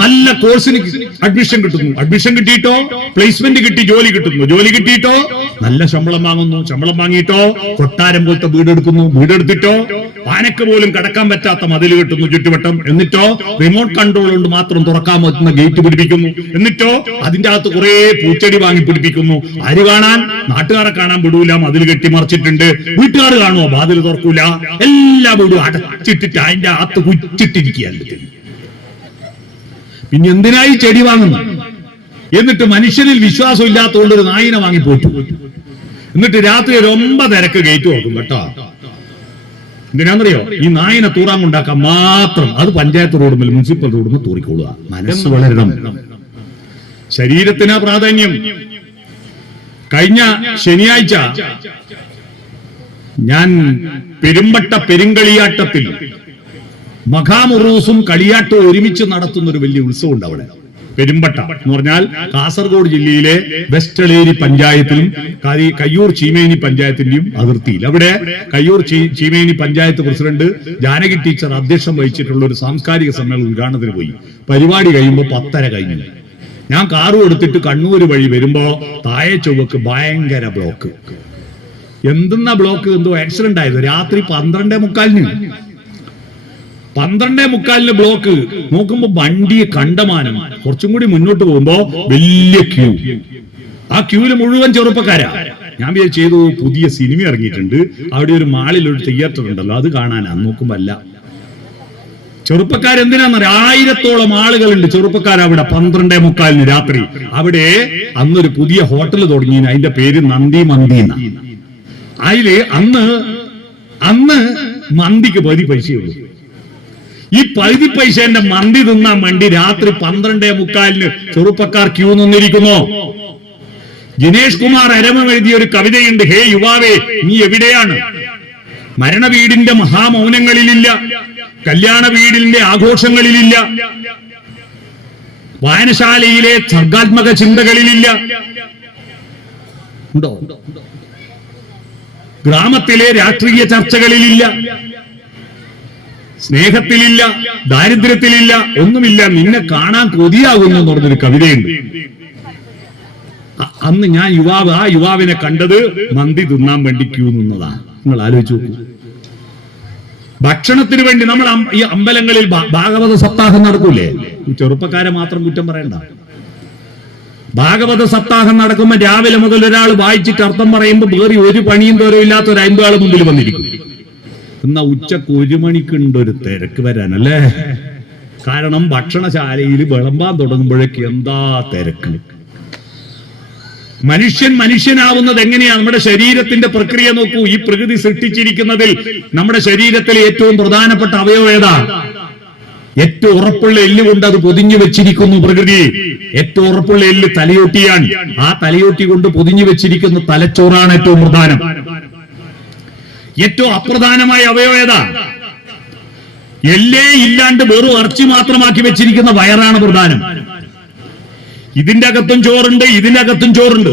നല്ല കോഴ്സിന് അഡ്മിഷൻ കിട്ടുന്നു. അഡ്മിഷൻ കിട്ടിയിട്ടോ പ്ലേസ്മെന്റ് കിട്ടി, ജോലി കിട്ടുന്നു. ജോലി കിട്ടിയിട്ടോ നല്ല ശമ്പളം വാങ്ങുന്നു. ശമ്പളം വാങ്ങിയിട്ടോ കൊട്ടാരം പോലത്തെ വീടെടുക്കുന്നു. വീടെടുത്തിട്ടോ ആനക്ക് പോലും കടക്കാൻ പറ്റാത്ത മതിൽ കിട്ടുന്നു ചുറ്റുവട്ടം. എന്നിട്ടോ റിമോട്ട് കൺട്രോൾ കൊണ്ട് മാത്രം തുറക്കാൻ പറ്റുന്ന ഗേറ്റ് പിടിപ്പിക്കുന്നു. എന്നിട്ടോ അതിന്റെ അകത്ത് കുറെ പൂച്ചെടി വാങ്ങി പിടിപ്പിക്കുന്നു. ആര് കാണാൻ? നാട്ടുകാരെ കാണാൻ വിടൂല, മതിൽ കെട്ടിമറിച്ചിട്ടുണ്ട്. വീട്ടുകാർ കാണുമോ? വാതിൽ തുറക്കൂല. എല്ലാ വീടും അടച്ചിട്ടിട്ട് അതിന്റെ അകത്ത് കുറ്റിട്ടിരിക്കുകയാണ്. പിന്നെ എന്തിനായി ചെടി വാങ്ങുന്നു? എന്നിട്ട് മനുഷ്യനിൽ വിശ്വാസം ഇല്ലാത്തതുകൊണ്ട് ഒരു നായിനെ വാങ്ങി പോറ്റു. എന്നിട്ട് രാത്രി ഒരു 9:30 ഗേറ്റ് തുറക്കും കേട്ടോ. എന്തിനാന്നറിയോ? ഈ നായിനെ തൂറാൻ കൊണ്ടാക്കാൻ മാത്രം. അത് പഞ്ചായത്ത് റോഡുമ്പോൾ, മുനിസിപ്പൽ റോഡുമ്പോൾ തൂറിക്കൊള്ളുക. മനസ്സ് വളരണം. ശരീരത്തിനാ പ്രാധാന്യം. കഴിഞ്ഞ ശനിയാഴ്ച ഞാൻ പെരുമ്പട്ട പെരുങ്കളിയാട്ടത്തിൽ മഖാമുറൂസും കളിയാട്ടവും ഒരുമിച്ച് നടത്തുന്ന ഒരു വലിയ ഉത്സവം ഉണ്ട് അവിടെ. പെരുമ്പട്ട എന്ന് പറഞ്ഞാൽ കാസർഗോഡ് ജില്ലയിലെ വെസ്റ്റളേരി പഞ്ചായത്തിലും കയ്യൂർ ചീമേനി പഞ്ചായത്തിന്റെയും അതിർത്തിയിൽ. അവിടെ കയ്യൂർ ചീമേനി പഞ്ചായത്ത് പ്രസിഡന്റ് ജാനകി ടീച്ചർ അധ്യക്ഷം വഹിച്ചിട്ടുള്ള ഒരു സാംസ്കാരിക സമ്മേളനം ഉദ്ഘാടനത്തിന് പോയി. പരിപാടി കഴിയുമ്പോൾ 10:30 കഴിഞ്ഞു. ഞാൻ കാറും എടുത്തിട്ട് കണ്ണൂർ വഴി വരുമ്പോ താഴെ ചൊവ്വക്ക് ഭയങ്കര ബ്ലോക്ക്. എന്തെന്നാ ബ്ലോക്ക്? എന്തോ ആക്സിഡന്റ് ആയത്. രാത്രി 12:45 ബ്ലോക്ക്. നോക്കുമ്പോ വണ്ടി കണ്ടമാനം. കുറച്ചും കൂടി മുന്നോട്ട് പോകുമ്പോ വലിയ ക്യൂ. ആ ക്യൂവിൽ മുഴുവൻ ചെറുപ്പക്കാരാ. ഞാൻ ചെയ്തു പുതിയ സിനിമ ഇറങ്ങിയിട്ടുണ്ട്, അവിടെ ഒരു മാളിൽ ഒരു തിയേറ്റർ ഉണ്ടല്ലോ, അത് കാണാനാ. നോക്കുമ്പോ അല്ല, ചെറുപ്പക്കാരെന്തിനാന്നറിയാം? 1000-ഓളം ആളുകളുണ്ട് ചെറുപ്പക്കാർ അവിടെ. 12:45 രാത്രി അവിടെ അന്നൊരു പുതിയ ഹോട്ടൽ തുടങ്ങി. അതിന്റെ പേര് നന്ദി മന്തി എന്നാ. അതില് അന്ന് മന്തിക്ക് പൈസയുള്ളൂ. ഈ പകുതി പൈസന്റെ മന്തി തിന്നാൻ വേണ്ടി രാത്രി 12:45 ചെറുപ്പക്കാർ ക്യൂ നിന്നിരിക്കുന്നു. ജിനേഷ് കുമാർ അരമം എഴുതിയ ഒരു കവിതയുണ്ട്. ഹേ യുവാവേ, നീ എവിടെയാണ്? മരണ വീടിന്റെ മഹാമൗനങ്ങളിലില്ല, കല്യാണ വീടിന്റെ ആഘോഷങ്ങളിലില്ല, വായനശാലയിലെ സർഗാത്മക ചിന്തകളിലില്ല, ഉണ്ടോ? ഗ്രാമത്തിലെ രാഷ്ട്രീയ ചർച്ചകളിലില്ല, സ്നേഹത്തിലില്ല, ദാരിദ്ര്യത്തിലില്ല, ഒന്നുമില്ല. നിന്നെ കാണാൻ കൊതിയാകുന്നു എന്ന് പറഞ്ഞൊരു കവിതയുണ്ട്. അന്ന് ഞാൻ ആ യുവാവിനെ കണ്ടത് മന്തി തിന്നാൻ വേണ്ടി ക്യൂ നിന്നതാ. നിങ്ങൾ ആലോചിച്ചു നോക്കൂ. ഭക്ഷണത്തിന് വേണ്ടി നമ്മൾ ഈ അമ്പലങ്ങളിൽ ഭാഗവത സപ്താഹം നടക്കൂലേ? ചെറുപ്പക്കാരെ മാത്രം കുറ്റം പറയണ്ട. ഭാഗവത സപ്താഹം നടക്കുമ്പോൾ രാവിലെ മുതൽ ഒരാൾ വായിച്ചിട്ട് അർത്ഥം പറയുമ്പോൾ വേറെ ഒരു പണിയും തോരവും ഇല്ലാത്ത ഒരു 50 ആൾ മുമ്പിൽ വന്നിരിക്കും. എന്നാ ഉച്ചക്ക് 1 മണിക്കുണ്ടൊരു തിരക്ക് വരാനല്ലേ? കാരണം ഭക്ഷണശാലയിൽ വിളമ്പാൻ തുടങ്ങുമ്പോഴേക്ക് എന്താ തിരക്ക്. മനുഷ്യനാവുന്നത് എങ്ങനെയാ? നമ്മുടെ ശരീരത്തിന്റെ പ്രക്രിയ നോക്കൂ. ഈ പ്രകൃതി സൃഷ്ടിച്ചിരിക്കുന്നതിൽ നമ്മുടെ ശരീരത്തിലെ ഏറ്റവും പ്രധാനപ്പെട്ട അവയവം ഏതാ? ഏറ്റവും ഉറപ്പുള്ള എല്ല് കൊണ്ട് അത് പൊതിഞ്ഞു വെച്ചിരിക്കുന്നു പ്രകൃതി. ഏറ്റവും ഉറപ്പുള്ള എല്ല് തലയോട്ടിയാണ്. ആ തലയോട്ടി കൊണ്ട് പൊതിഞ്ഞു വെച്ചിരിക്കുന്ന തലച്ചോറാണ് ഏറ്റവും പ്രധാനം. ഏറ്റവും അപ്രധാനമായ അവയവം ഏതാ? എല്ലേ ഇല്ലാണ്ട് വെറും ഇറച്ചി മാത്രമാക്കി വെച്ചിരിക്കുന്ന വയറാണ് പ്രധാനം. ഇതിന്റെ അകത്തും ചോറുണ്ട്, ഇതിന്റെ അകത്തും ചോറുണ്ട്.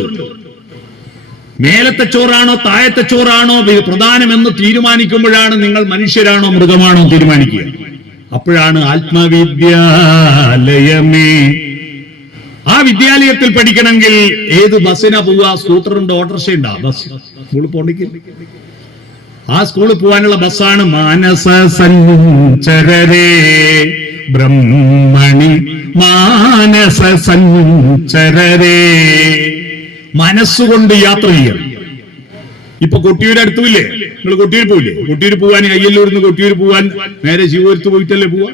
മേലത്തെ ചോറാണോ താഴത്തെ ചോറാണോ പ്രധാനമെന്ന് തീരുമാനിക്കുമ്പോഴാണ് നിങ്ങൾ മനുഷ്യരാണോ മൃഗമാണോ തീരുമാനിക്കുക. അപ്പോഴാണ് ആത്മവിദ്യാലയമേ. ആ വിദ്യാലയത്തിൽ പഠിക്കണമെങ്കിൽ ഏത് ബസ്സിനാ പോവുക? സ്കൂട്ടറുണ്ട്, ഓട്ടോറിക്ഷ ഉണ്ടാ? ബസ് സ്കൂളിൽ പോകണമെങ്കിൽ ആ സ്കൂളിൽ പോകാനുള്ള ബസ്സാണ് മാനസ സഞ്ചരരേ ബ്രഹ്മണി മാനസ സഞ്ചരരേ. മനസ്സുകൊണ്ട് യാത്ര ചെയ്യണം. ഇപ്പൊ കൊട്ടിയൂർ അടുത്തുമില്ലേ? നിങ്ങൾ കൊട്ടിയൂർ പോയില്ലേ? കൊട്ടിയൂർ പോവാൻ അയ്യല്ലൂരിന്ന് കൊട്ടിയൂർ പോവാൻ നേരെ ശിവപുരത്ത് പോയിട്ടല്ലേ പോവാ?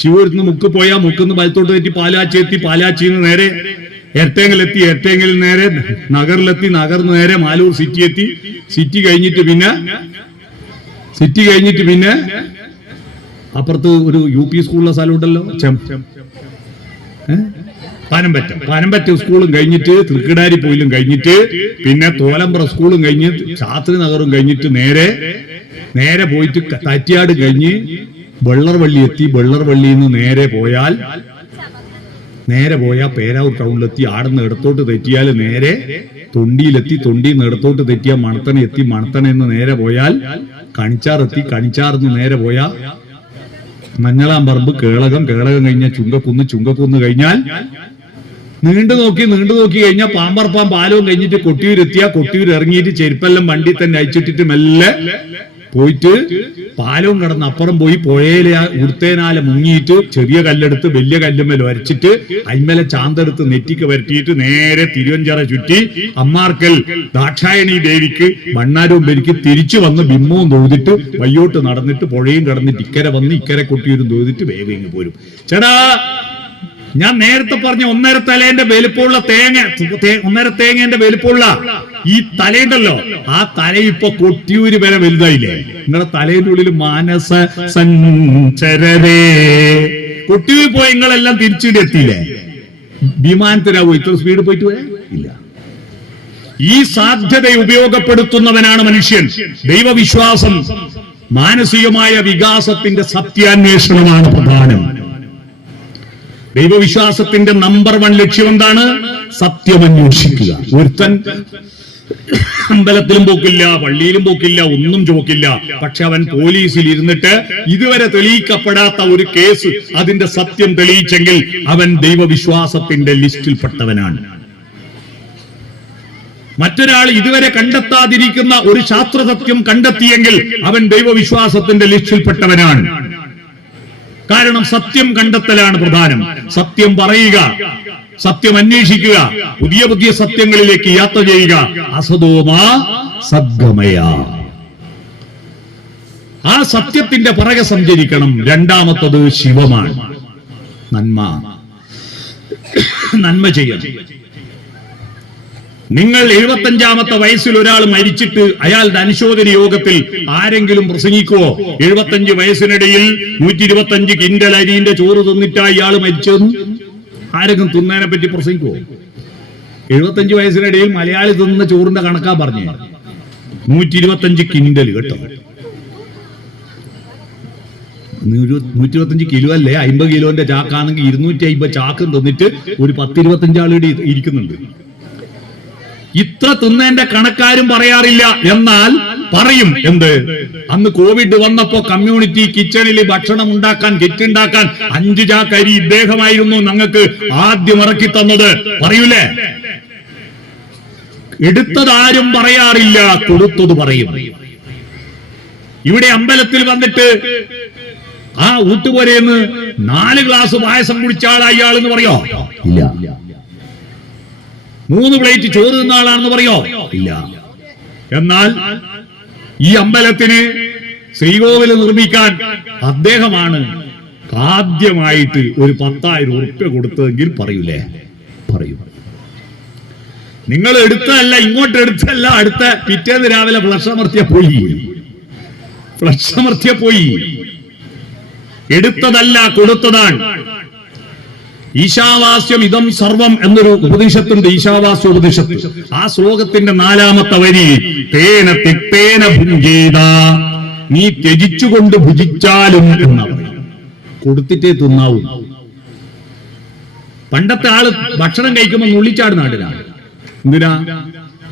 ശിവപുരത്ത് മുക്ക് പോയാൽ മുക്കുന്ന് വലത്തോട്ട് തെറ്റി പാലാച്ചി എത്തി, പാലാച്ചിന്ന് നേരെ എർത്തേങ്കലെത്തി, എർത്തേങ്കിൽ നേരെ നഗറിലെത്തി, നഗറിന് നേരെ മാലൂർ സിറ്റി എത്തി, സിറ്റി കഴിഞ്ഞിട്ട് പിന്നെ അപ്പുറത്ത് ഒരു UP സ്കൂളിലെ സ്ഥലം ഉണ്ടല്ലോ, പനമ്പറ്റ സ്കൂളും കഴിഞ്ഞിട്ട് തൃക്കിടാരി പോയിലും കഴിഞ്ഞിട്ട് പിന്നെ തോലമ്പ്ര സ്കൂളും കഴിഞ്ഞ് ശാസ്ത്രി നഗറും കഴിഞ്ഞിട്ട് നേരെ പോയിട്ട് തറ്റിയാട് കഴിഞ്ഞ് വെള്ളർവള്ളി എത്തി. വെള്ളർവള്ളിയിൽ നിന്ന് നേരെ പോയാൽ പേരാവൂർ ടൗണിലെത്തി. ആടുന്ന് ഇടത്തോട്ട് തെറ്റിയാൽ നേരെ തൊണ്ടിയിലെത്തി. തൊണ്ടിയിൽ നിന്ന് ഇടത്തോട്ട് തെറ്റിയാൽ മണത്തണ എത്തി. മണത്തണന്ന് നേരെ പോയാൽ കണിച്ചാറെത്തി. കണിച്ചാർന്ന് നേരെ പോയാൽ മഞ്ഞളാമ്പറമ്പ്, കേളകം കഴിഞ്ഞാൽ ചുങ്കക്കുന്ന് കഴിഞ്ഞാൽ നീണ്ടു നോക്കി കഴിഞ്ഞാൽ പാമ്പർപ്പാൻ പാലവും കഴിഞ്ഞിട്ട് കൊട്ടിയൂർ എത്തിയ കൊട്ടിയൂർ ഇറങ്ങിയിട്ട് ചെരുപ്പെല്ലാം വണ്ടി തന്നെ അയച്ചിട്ടിട്ട് മെല്ലെ പോയിട്ട് പാലവും കടന്ന് അപ്പുറം പോയി പുഴയിലെ ഉടുത്തേനാലെ മുങ്ങിയിട്ട് ചെറിയ കല്ലെടുത്ത് വലിയ കല്ലുമ്മൽ വരച്ചിട്ട് അയിമല ചാന്തെടുത്ത് നെറ്റിക്ക് വരട്ടിയിട്ട് നേരെ തിരുവഞ്ചിറ ചുറ്റി അമ്മാർക്കൽ ദാക്ഷായണി ദേവിക്ക് മണ്ണാരവും ബലിക്ക് തിരിച്ചു വന്ന് ബിംബവും തൊഴുതിട്ട് വയ്യോട്ട് നടന്നിട്ട് പുഴയും കടന്നിട്ട് ഇക്കരെ വന്ന് ഇക്കരെ കൊട്ടിയൂരും തൊഴുതിട്ട് വേഗം പോരും. ചേടാ, ഞാൻ നേരത്തെ പറഞ്ഞ 1.5 തലേന്റെ വലുപ്പമുള്ള ഒന്നര തേങ്ങന്റെ വലുപ്പമുള്ള ഈ തലയുണ്ടല്ലോ, ആ തല ഇപ്പൊ കൊട്ടിയൂര് വരെ വലുതായില്ലേ? നിങ്ങളുടെ തലേന്റെ ഉള്ളിൽ മാനസ സഞ്ചരരേ. കൊട്ടിയൂർ പോയി നിങ്ങളെല്ലാം തിരിച്ചിടെ എത്തിയില്ലേ? വിമാനത്തിനാവോ ഇത്ര സ്പീഡ് പോയിട്ട് പോയാ? ഇല്ല. ഈ സാധ്യത ഉപയോഗപ്പെടുത്തുന്നവനാണ് മനുഷ്യൻ. ദൈവവിശ്വാസം മാനസികമായ വികാസത്തിന്റെ സത്യാന്വേഷണമാണ് പ്രധാനം. ദൈവവിശ്വാസത്തിന്റെ നമ്പർ 1 ലക്ഷ്യം എന്താണ്? സത്യമന്വേഷിക്കുക. ഒരുത്തൻ അമ്പലത്തിലും പോക്കില്ല, പള്ളിയിലും പോക്കില്ല, ഒന്നും ചോക്കില്ല. പക്ഷെ അവൻ പോലീസിൽ ഇരുന്നിട്ട് ഇതുവരെ തെളിയിക്കപ്പെടാത്ത ഒരു കേസ് അതിന്റെ സത്യം തെളിയിച്ചെങ്കിൽ അവൻ ദൈവവിശ്വാസത്തിന്റെ ലിസ്റ്റിൽപ്പെട്ടവനാണ്. മറ്റൊരാൾ ഇതുവരെ കണ്ടെത്താതിരിക്കുന്ന ഒരു ശാസ്ത്രസത്യം കണ്ടെത്തിയെങ്കിൽ അവൻ ദൈവവിശ്വാസത്തിന്റെ ലിസ്റ്റിൽപ്പെട്ടവനാണ്. കാരണം സത്യം കണ്ടെത്തലാണ് പ്രധാനം. സത്യം പറയുക, സത്യം അന്വേഷിക്കുക, പുതിയ സത്യങ്ങളിലേക്ക് യാത്ര ചെയ്യുക. അസതോമാ സദ്ഗമയ. ആ സത്യത്തിന്റെ പിറകെ സഞ്ചരിക്കണം. രണ്ടാമത്തത് ശിവമാണ്. നന്മ ചെയ്യണം. നിങ്ങൾ 75-ാമത്തെ വയസ്സിൽ ഒരാൾ മരിച്ചിട്ട് അയാളുടെ അനുശോചന യോഗത്തിൽ ആരെങ്കിലും പ്രസംഗിക്കുവോ? 75 വയസ്സിനിടയിൽ 125 കിൻഡൽ അരിന്റെ ചോറ് തിന്നിട്ടാ ഇയാൾ മരിച്ചതെന്ന് ആരെങ്കിലും തിന്നതിനെ പറ്റി പ്രസംഗിക്കുവോ? 75 വയസ്സിനിടയിൽ മലയാളി തിന്നുന്ന ചോറിന്റെ കണക്കാ പറഞ്ഞു. 125 കിൻഡൽ കേട്ടോ, 125 കിലോ അല്ലേ, 50 കിലോന്റെ ചാക്കാണെങ്കിൽ 250 ചാക്കും തിന്നിട്ട് ഒരു 10-25 ആളുടെ ഇരിക്കുന്നുണ്ട്. ഇത്ര തിന്നതിന്റെ കണക്കാരും പറയാറില്ല. എന്നാൽ പറയും എന്ത്? അന്ന് കോവിഡ് വന്നപ്പോ കമ്മ്യൂണിറ്റി കിച്ചണിൽ ഭക്ഷണം ഉണ്ടാക്കാൻ, കിറ്റ് ഉണ്ടാക്കാൻ 5 ചാക്ക് അരി ഇദ്ദേഹമായിരുന്നു ഞങ്ങൾക്ക് ആദ്യം ഇറക്കി തന്നത് പറയൂലേ? എടുത്തതാരും പറയാറില്ല, കൊടുത്തത് പറയും. ഇവിടെ അമ്പലത്തിൽ വന്നിട്ട് ആ ഊട്ടുപോരേന്ന് 4 ഗ്ലാസ് പായസം കുടിച്ച ആളായി ആളെന്ന് പറയോ? ഇല്ല. 3 പ്ലേറ്റ് ചോറ് തിന്ന ആളാണെന്ന് പറയോ? ഇല്ല. എന്നാൽ ഈ അമ്പലത്തിന് ശ്രീകോവിൽ നിർമ്മിക്കാൻ അദ്ദേഹമാണ് ആദ്യമായിട്ട് ഒരു 10,000 ഉറുപ്പ്യ കൊടുത്തതെങ്കിൽ പറയൂലേ? പറയൂ. നിങ്ങൾ എടുത്തതല്ല, ഇങ്ങോട്ട് എടുത്തല്ല, അടുത്ത പിറ്റേന്ന് രാവിലെ ഫ്ലഷമർത്തിയ പോയി. എടുത്തതല്ല, കൊടുത്തതാണ്. ഈശാവാസ്യം ഇതം സർവം എന്നൊരു ഉപനിഷത്തുണ്ട്, ഈശാവാസ്യ ഉപനിഷത്ത്. ആ ശ്ലോകത്തിന്റെ 4-ാമത്തെ വരി തേന തിക്തേന ഭുഞ്ജേത, നീ ത്യജിച്ചുകൊണ്ട് ഭുജിച്ചാലും എന്നാ പറയും. കൊടുത്തിട്ടേ തിന്നാവൂ. പണ്ടത്തെ ആള് ഭക്ഷണം കഴിക്കുമ്പോൾ നുള്ളിച്ചാട് നാടിനാണ്. എന്തിനാ?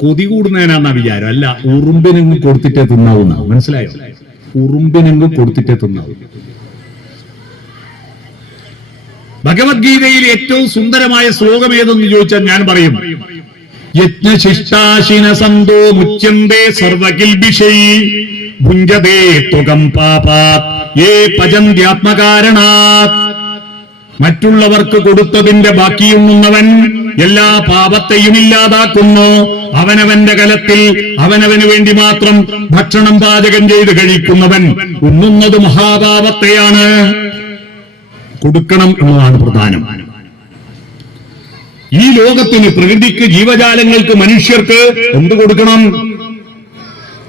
കൊതി കൂടുന്നതിനാന്നാ വിചാരം. അല്ല, ഉറുമ്പിനെങ്ങും കൊടുത്തിട്ടേ തിന്നാവുന്ന. മനസ്സിലായോ? ഉറുമ്പിനെങ്ങും കൊടുത്തിട്ടേ തിന്നാവൂ. ഭഗവത്ഗീതയിൽ ഏറ്റവും സുന്ദരമായ ശ്ലോകം ഏതെന്ന് ചോദിച്ചാൽ ഞാൻ പറയും, യജ്ഞശിഷ്ടാശിന സന്തോ മുച്യന്തേ സർവകിൽബിഷൈ ഭുഞ്ജതേ ത്വകം പാപാത് യേ പചന്ത്യാത്മകാരണാത്. മറ്റുള്ളവർക്ക് കൊടുത്തതിന്റെ ബാക്കിയുണ്ണുന്നവൻ എല്ലാ പാപത്തെയും ഇല്ലാതാക്കുന്നു. അവനവന്റെ കലത്തിൽ അവനവന് വേണ്ടി മാത്രം ഭക്ഷണം പാചകം ചെയ്ത് കഴിക്കുന്നവൻ ഉണ്ണുന്നത് മഹാപാപത്തെയാണ്. കൊടുക്കണം എന്നതാണ് പ്രധാനം. ഈ ലോകത്തിന്, പ്രകൃതിക്ക്, ജീവജാലങ്ങൾക്ക്, മനുഷ്യർക്ക് എന്ത് കൊടുക്കണം?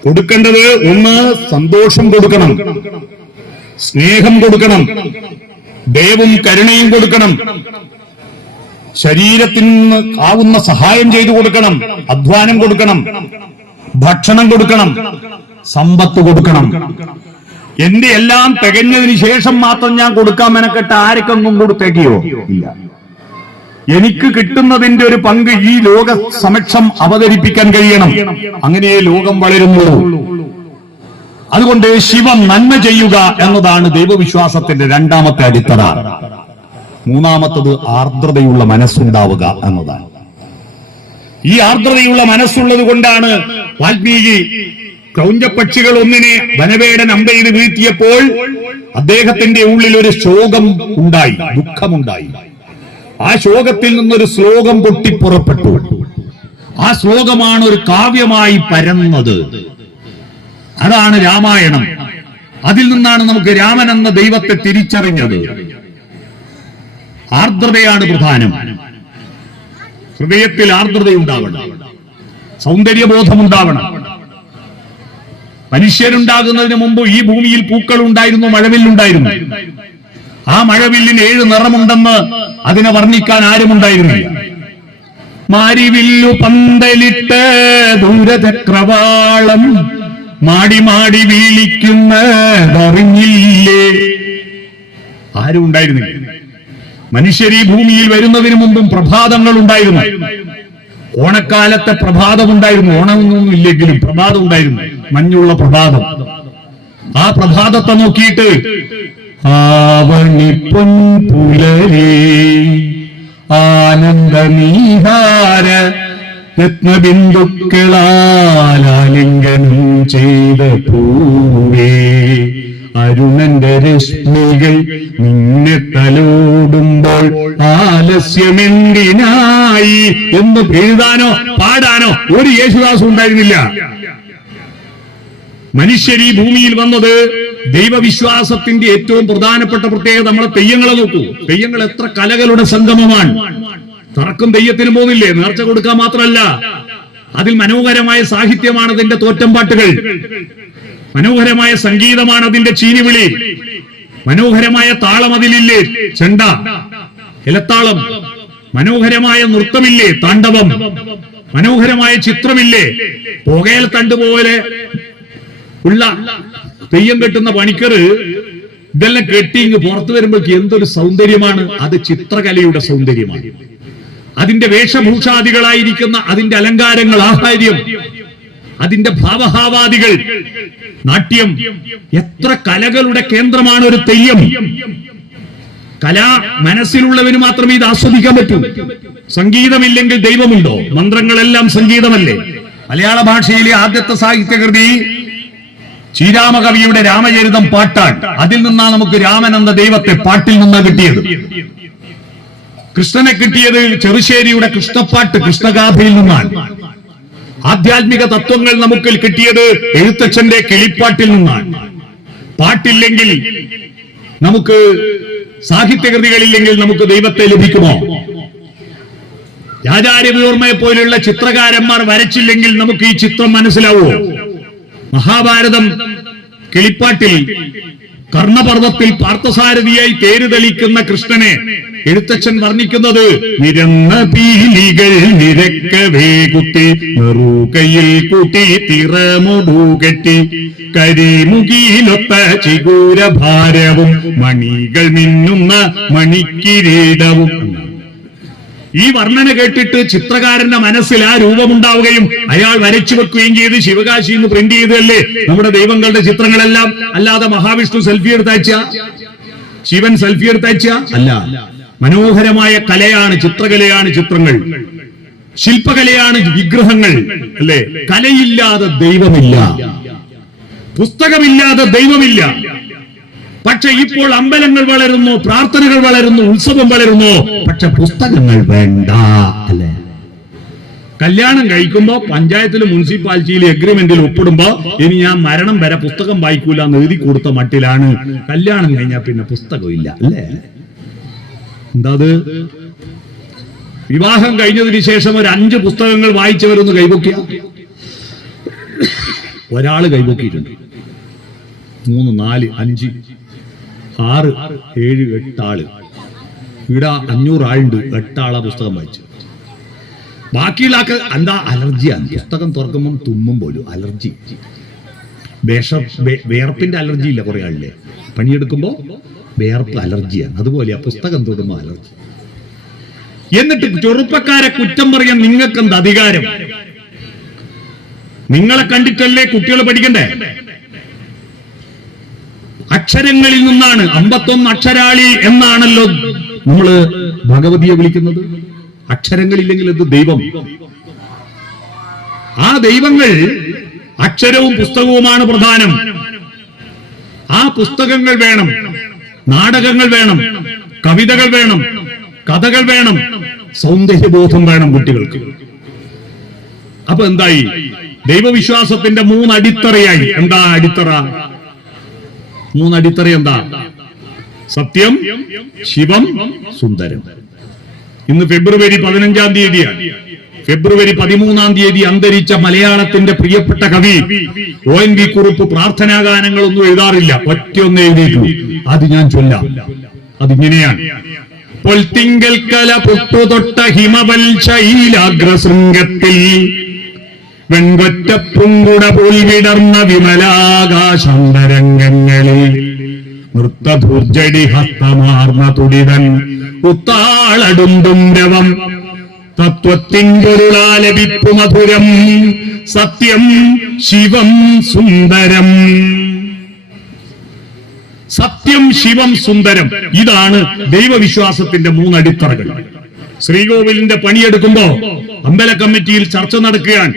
കൊടുക്കേണ്ടത് ഒന്ന് സന്തോഷം കൊടുക്കണം, സ്നേഹം കൊടുക്കണം, ദയവും കരുണയും കൊടുക്കണം, ശരീരത്തിന് ആവുന്ന സഹായം ചെയ്തു കൊടുക്കണം, അധ്വാനം കൊടുക്കണം, ഭക്ഷണം കൊടുക്കണം, സമ്പത്ത് കൊടുക്കണം. എന്റെ എല്ലാം തികഞ്ഞതിന് ശേഷം മാത്രം ഞാൻ കൊടുക്കാൻ മെനക്കെട്ട് ആർക്കൊന്നും കൊടുത്തേക്കോ? ഇല്ല. എനിക്ക് കിട്ടുന്നതിന്റെ ഒരു പങ്ക് ഈ ലോക സമക്ഷം അവതരിപ്പിക്കാൻ കഴിയണം. അങ്ങനെയേ ലോകം വളരുന്നുള്ളൂ. അതുകൊണ്ട് ശിവം നന്മ ചെയ്യുക എന്നതാണ് ദൈവവിശ്വാസത്തിന്റെ 2-ാമത്തെ അടിത്തറ. 3-ാമത്തത് ആർദ്രതയുള്ള മനസ്സുണ്ടാവുക എന്നതാണ്. ഈ ആർദ്രതയുള്ള മനസ്സുള്ളത് കൊണ്ടാണ് വാൽമീകി ക്രൗഞ്ചപക്ഷികൾ ഒന്നിനെ വനവേടൻ അമ്പെയ്ത് വീഴ്ത്തിയപ്പോൾ അദ്ദേഹത്തിന്റെ ഉള്ളിൽ ഒരു ശോകം ഉണ്ടായി, ദുഃഖമുണ്ടായി. ആ ശോകത്തിൽ നിന്നൊരു ശ്ലോകം പൊട്ടിപ്പുറപ്പെട്ടു. ആ ശ്ലോകമാണ് ഒരു കാവ്യമായി പരന്നത്. അതാണ് രാമായണം. അതിൽ നിന്നാണ് നമുക്ക് രാമൻ എന്ന ദൈവത്തെ തിരിച്ചറിഞ്ഞത്. ആർദ്രതയാണ് പ്രധാനം. ഹൃദയത്തിൽ ആർദ്രതയുണ്ടാവണം, സൗന്ദര്യബോധമുണ്ടാവണം. മനുഷ്യരുണ്ടാകുന്നതിന് മുമ്പ് ഈ ഭൂമിയിൽ പൂക്കൾ ഉണ്ടായിരുന്നു, മഴവില്ലുണ്ടായിരുന്നു. ആ മഴവില്ലിന് 7 നിറമുണ്ടെന്ന് അതിനെ വർണ്ണിക്കാൻ ആരുമുണ്ടായിരുന്നില്ല. മാരിവില്ലു പന്തലിട്ട് ദൂരചക്രവാളം മാടി മാടി വീളിക്കുന്നതറിഞ്ഞില്ലേ? ആരും ഉണ്ടായിരുന്നില്ല. മനുഷ്യർ ഈ ഭൂമിയിൽ വരുന്നതിന് മുമ്പും പ്രഭാതങ്ങൾ ഉണ്ടായിരുന്നു. ഓണക്കാലത്തെ പ്രഭാതമുണ്ടായിരുന്നു. ഓണമൊന്നും ഇല്ലെങ്കിലും പ്രഭാതം ഉണ്ടായിരുന്നു, മഞ്ഞുള്ള പ്രഭാതം. ആ പ്രഭാതത്തെ നോക്കിയിട്ട് ആവണി പൊൻപുലരേ ആനന്ദനീഹാര രത്നബിന്ദുക്കളാലിംഗനം ചെയ്ത പൂവേ അരുണന്റെ രശ്മികൾ നിന്നെ തലോടുമ്പോൾ ആലസ്യമെന്തിനായി എന്ന് എഴുതാനോ പാടാനോ ഒരു യേശുദാസും ഉണ്ടായിരുന്നില്ല. മനുഷ്യർ ഈ ഭൂമിയിൽ വന്നത് ദൈവവിശ്വാസത്തിന്റെ ഏറ്റവും പ്രധാനപ്പെട്ട പ്രത്യേകത. നമ്മളെ തെയ്യങ്ങളെ നോക്കൂ. തെയ്യങ്ങൾ എത്ര കലകളുടെ സംഗമമാണ്. തറക്കും തെയ്യത്തിന് പോകുന്നില്ലേ? നേർച്ച കൊടുക്കാൻ മാത്രമല്ല, അതിൽ മനോഹരമായ സാഹിത്യമാണ് അതിന്റെ തോറ്റംപാട്ടുകൾ, മനോഹരമായ സംഗീതമാണ് അതിന്റെ ചീനിവിളി, മനോഹരമായ താളം അതിലില്ലേ, ചെണ്ട, ഇലത്താളം, മനോഹരമായ നൃത്തമില്ലേ, താണ്ഡവം, മനോഹരമായ ചിത്രമില്ലേ, പുകയൽ തണ്ട് പോലെ ഉള്ള തെയ്യം കെട്ടുന്ന പണിക്കറ് ഇതെല്ലാം കെട്ടി ഇങ്ങ് പുറത്തു വരുമ്പോഴേക്ക് എന്തൊരു സൗന്ദര്യമാണ്. അത് ചിത്രകലയുടെ സൗന്ദര്യമാണ്. അതിന്റെ വേഷഭൂഷാദികളായിരിക്കുന്ന അതിന്റെ അലങ്കാരങ്ങൾ, ആഹാര്യം, അതിന്റെ ഭാവഹാവാദികൾ, നാട്യം, എത്ര കലകളുടെ കേന്ദ്രമാണ് ഒരു തെയ്യം. കലാ മനസ്സിലുള്ളവന് മാത്രമേ ഇത് ആസ്വദിക്കാൻ പറ്റൂ. സംഗീതമില്ലെങ്കിൽ ദൈവമുണ്ടോ? മന്ത്രങ്ങളെല്ലാം സംഗീതമല്ലേ? മലയാള ഭാഷയിലെ ആദ്യത്തെ സാഹിത്യകൃതി ശ്രീരാമകവിയുടെ രാമചരിതം പാട്ടാണ്. അതിൽ നിന്നാണ് നമുക്ക് രാമൻ എന്ന ദൈവത്തെ പാട്ടിൽ നിന്നാണ് കിട്ടിയത്. കൃഷ്ണനെ കിട്ടിയത് ചെറുശ്ശേരിയുടെ കൃഷ്ണപ്പാട്ട്, കൃഷ്ണഗാഥയിൽ നിന്നാണ്. ആധ്യാത്മിക തത്വങ്ങൾ നമുക്ക് കിട്ടിയത് എഴുത്തച്ഛന്റെ കിളിപ്പാട്ടിൽ നിന്നാണ്. പാട്ടില്ലെങ്കിൽ നമുക്ക്, സാഹിത്യകൃതികളില്ലെങ്കിൽ നമുക്ക് ദൈവത്തെ ലഭിക്കുമോ? ആചാര്യവിവർമ്മയെ പോലുള്ള ചിത്രകാരന്മാർ വരച്ചില്ലെങ്കിൽ നമുക്ക് ഈ ചിത്രം മനസ്സിലാവോ? മഹാഭാരതം കിളിപ്പാട്ടിൽ കർണപർവത്തിൽ പാർത്ഥസാരഥിയായി തേര് തെളിക്കുന്ന കൃഷ്ണനെ എഴുത്തച്ഛൻ വർണ്ണിക്കുന്നത് നിരന്ന പീലികൾ നിരക്കവേ കുത്തി നെറുകയിൽ കൂട്ടി തിറമുടുകെട്ടി കരിമുകിയിലൊത്ത ചിഗൂരഭാരവും മണികൾ മിന്നുന്ന മണിക്കിരീടവും. ഈ വർണ്ണന കേട്ടിട്ട് ചിത്രകാരന്റെ മനസ്സിൽ ആ രൂപമുണ്ടാവുകയും അയാൾ വരച്ചു വെക്കുകയും ചെയ്ത് ശിവകാശിയിൽ നിന്ന് പ്രിന്റ് ചെയ്തല്ലേ നമ്മുടെ ദൈവങ്ങളുടെ ചിത്രങ്ങളെല്ലാം. അല്ലാതെ മഹാവിഷ്ണു സെൽഫി എടുത്തയച്ച, ശിവൻ സെൽഫി എടുത്തയച്ച അല്ല. മനോഹരമായ കലയാണ്, ചിത്രകലയാണ് ചിത്രങ്ങൾ, ശില്പകലയാണ് വിഗ്രഹങ്ങൾ, അല്ലേ? കലയില്ലാതെ ദൈവമില്ല, പുസ്തകമില്ലാതെ ദൈവമില്ല. പക്ഷെ ഇപ്പോൾ അമ്പലങ്ങൾ വളരുന്നു, പ്രാർത്ഥനകൾ വളരുന്നു, ഉത്സവം വളരുന്നു, പക്ഷെ പുസ്തകങ്ങൾ വേണ്ട, അല്ലെ? കല്യാണം കഴിക്കുമ്പോ പഞ്ചായത്തിൽ മുനിസിപ്പാലിറ്റിയിൽ എഗ്രിമെന്റിൽ ഒപ്പിടുമ്പോ ഇനി ഞാൻ മരണം വരെ പുസ്തകം വായിക്കൂല എന്ന് എഴുതി കൊടുത്ത മട്ടിലാണ്. കല്യാണം കഴിഞ്ഞാൽ പിന്നെ പുസ്തകം ഇല്ല, അല്ലേ? എന്താ അത്? വിവാഹം കഴിഞ്ഞതിന് ശേഷം ഒരു 5 പുസ്തകങ്ങൾ വായിച്ചവരൊന്ന് കൈപൊക്കിയ. ഒരാള് കൈപൊക്കിയിട്ടുണ്ട്. 3, 4, 5, 6, 7, 8 ആള്. ഇവിടെ 500 ആളുണ്ട്, 8 ആളാ പുസ്തകം വായിച്ചു. ബാക്കിയുള്ള ആൾക്ക് എന്താ അലർജിയാണ്. പുസ്തകം തുറക്കുമ്പം തുമ്മും പോലും അലർജി. വേർപ്പിന്റെ അലർജി ഇല്ല കുറെ ആളില്ലേ? പണിയെടുക്കുമ്പോ വേർപ്പ് അലർജിയാണ്. അതുപോലെ പുസ്തകം തൊടുമ്പോ അലർജി. എന്നിട്ട് ചെറുപ്പക്കാരെ കുറ്റം പറയാൻ നിങ്ങൾക്ക് എന്ത് അധികാരം? നിങ്ങളെ കണ്ടിട്ടല്ലേ കുട്ടികൾ പഠിക്കണ്ടേ? അക്ഷരങ്ങളിൽ നിന്നാണ്. 51 അക്ഷരാളി എന്നാണല്ലോ നമ്മള് ഭഗവതിയെ വിളിക്കുന്നത്. അക്ഷരങ്ങളില്ലെങ്കിൽ എന്ത് ദൈവം? ആ ദൈവങ്ങൾ അക്ഷരവും പുസ്തകവുമാണ് പ്രധാനം. ആ പുസ്തകങ്ങൾ വേണം, നാടകങ്ങൾ വേണം, കവിതകൾ വേണം, കഥകൾ വേണം, സൗന്ദര്യബോധം വേണം കുട്ടികൾക്ക്. അപ്പൊ എന്തായി? ദൈവവിശ്വാസത്തിന്റെ 3 അടിത്തറയായി. എന്താ അടിത്തറ? 3 അടിത്തറ എന്താ? സത്യം, ശിവം, സുന്ദരം. ഇന്ന് ഫെബ്രുവരി 15-ാം തീയതിയാണ്. ഫെബ്രുവരി 13-ാം തീയതി അന്തരിച്ച മലയാളത്തിന്റെ പ്രിയപ്പെട്ട കവി ONV കുറുപ്പ് പ്രാർത്ഥനാ ഗാനങ്ങളൊന്നും എഴുതാറില്ല, ഒറ്റയൊന്ന് എഴുതിയിട്ടു. അത് ഞാൻ ചൊല്ലാം. അതിങ്ങനെയാണ്: പൊൽത്തിങ്കൽക്കല പൊട്ടുതൊട്ട ഹിമവൽ ശൈലാഗ്രശൃംഗത്തിൽ വെൺകൊറ്റപ്പുങ്കുട പോൽ വിടർന്ന വിമലാകാശാന്തരംഗങ്ങളിൽ നൃത്തധൂർജടി ഹസ്തമാർന്ന തുടിതൻ ഉത്താളടുണ്ടും രവം തത്വത്തിൻ പൊരുളാലപിപ്പു മധുരം സത്യം ശിവം സുന്ദരം. സത്യം, ശിവം, സുന്ദരം. ഇതാണ് ദൈവവിശ്വാസത്തിന്റെ 3 അടിത്തറകൾ. ശ്രീകോവിലിന്റെ പണിയെടുക്കുമ്പോ അമ്പല കമ്മിറ്റിയിൽ ചർച്ച നടക്കുകയാണ്.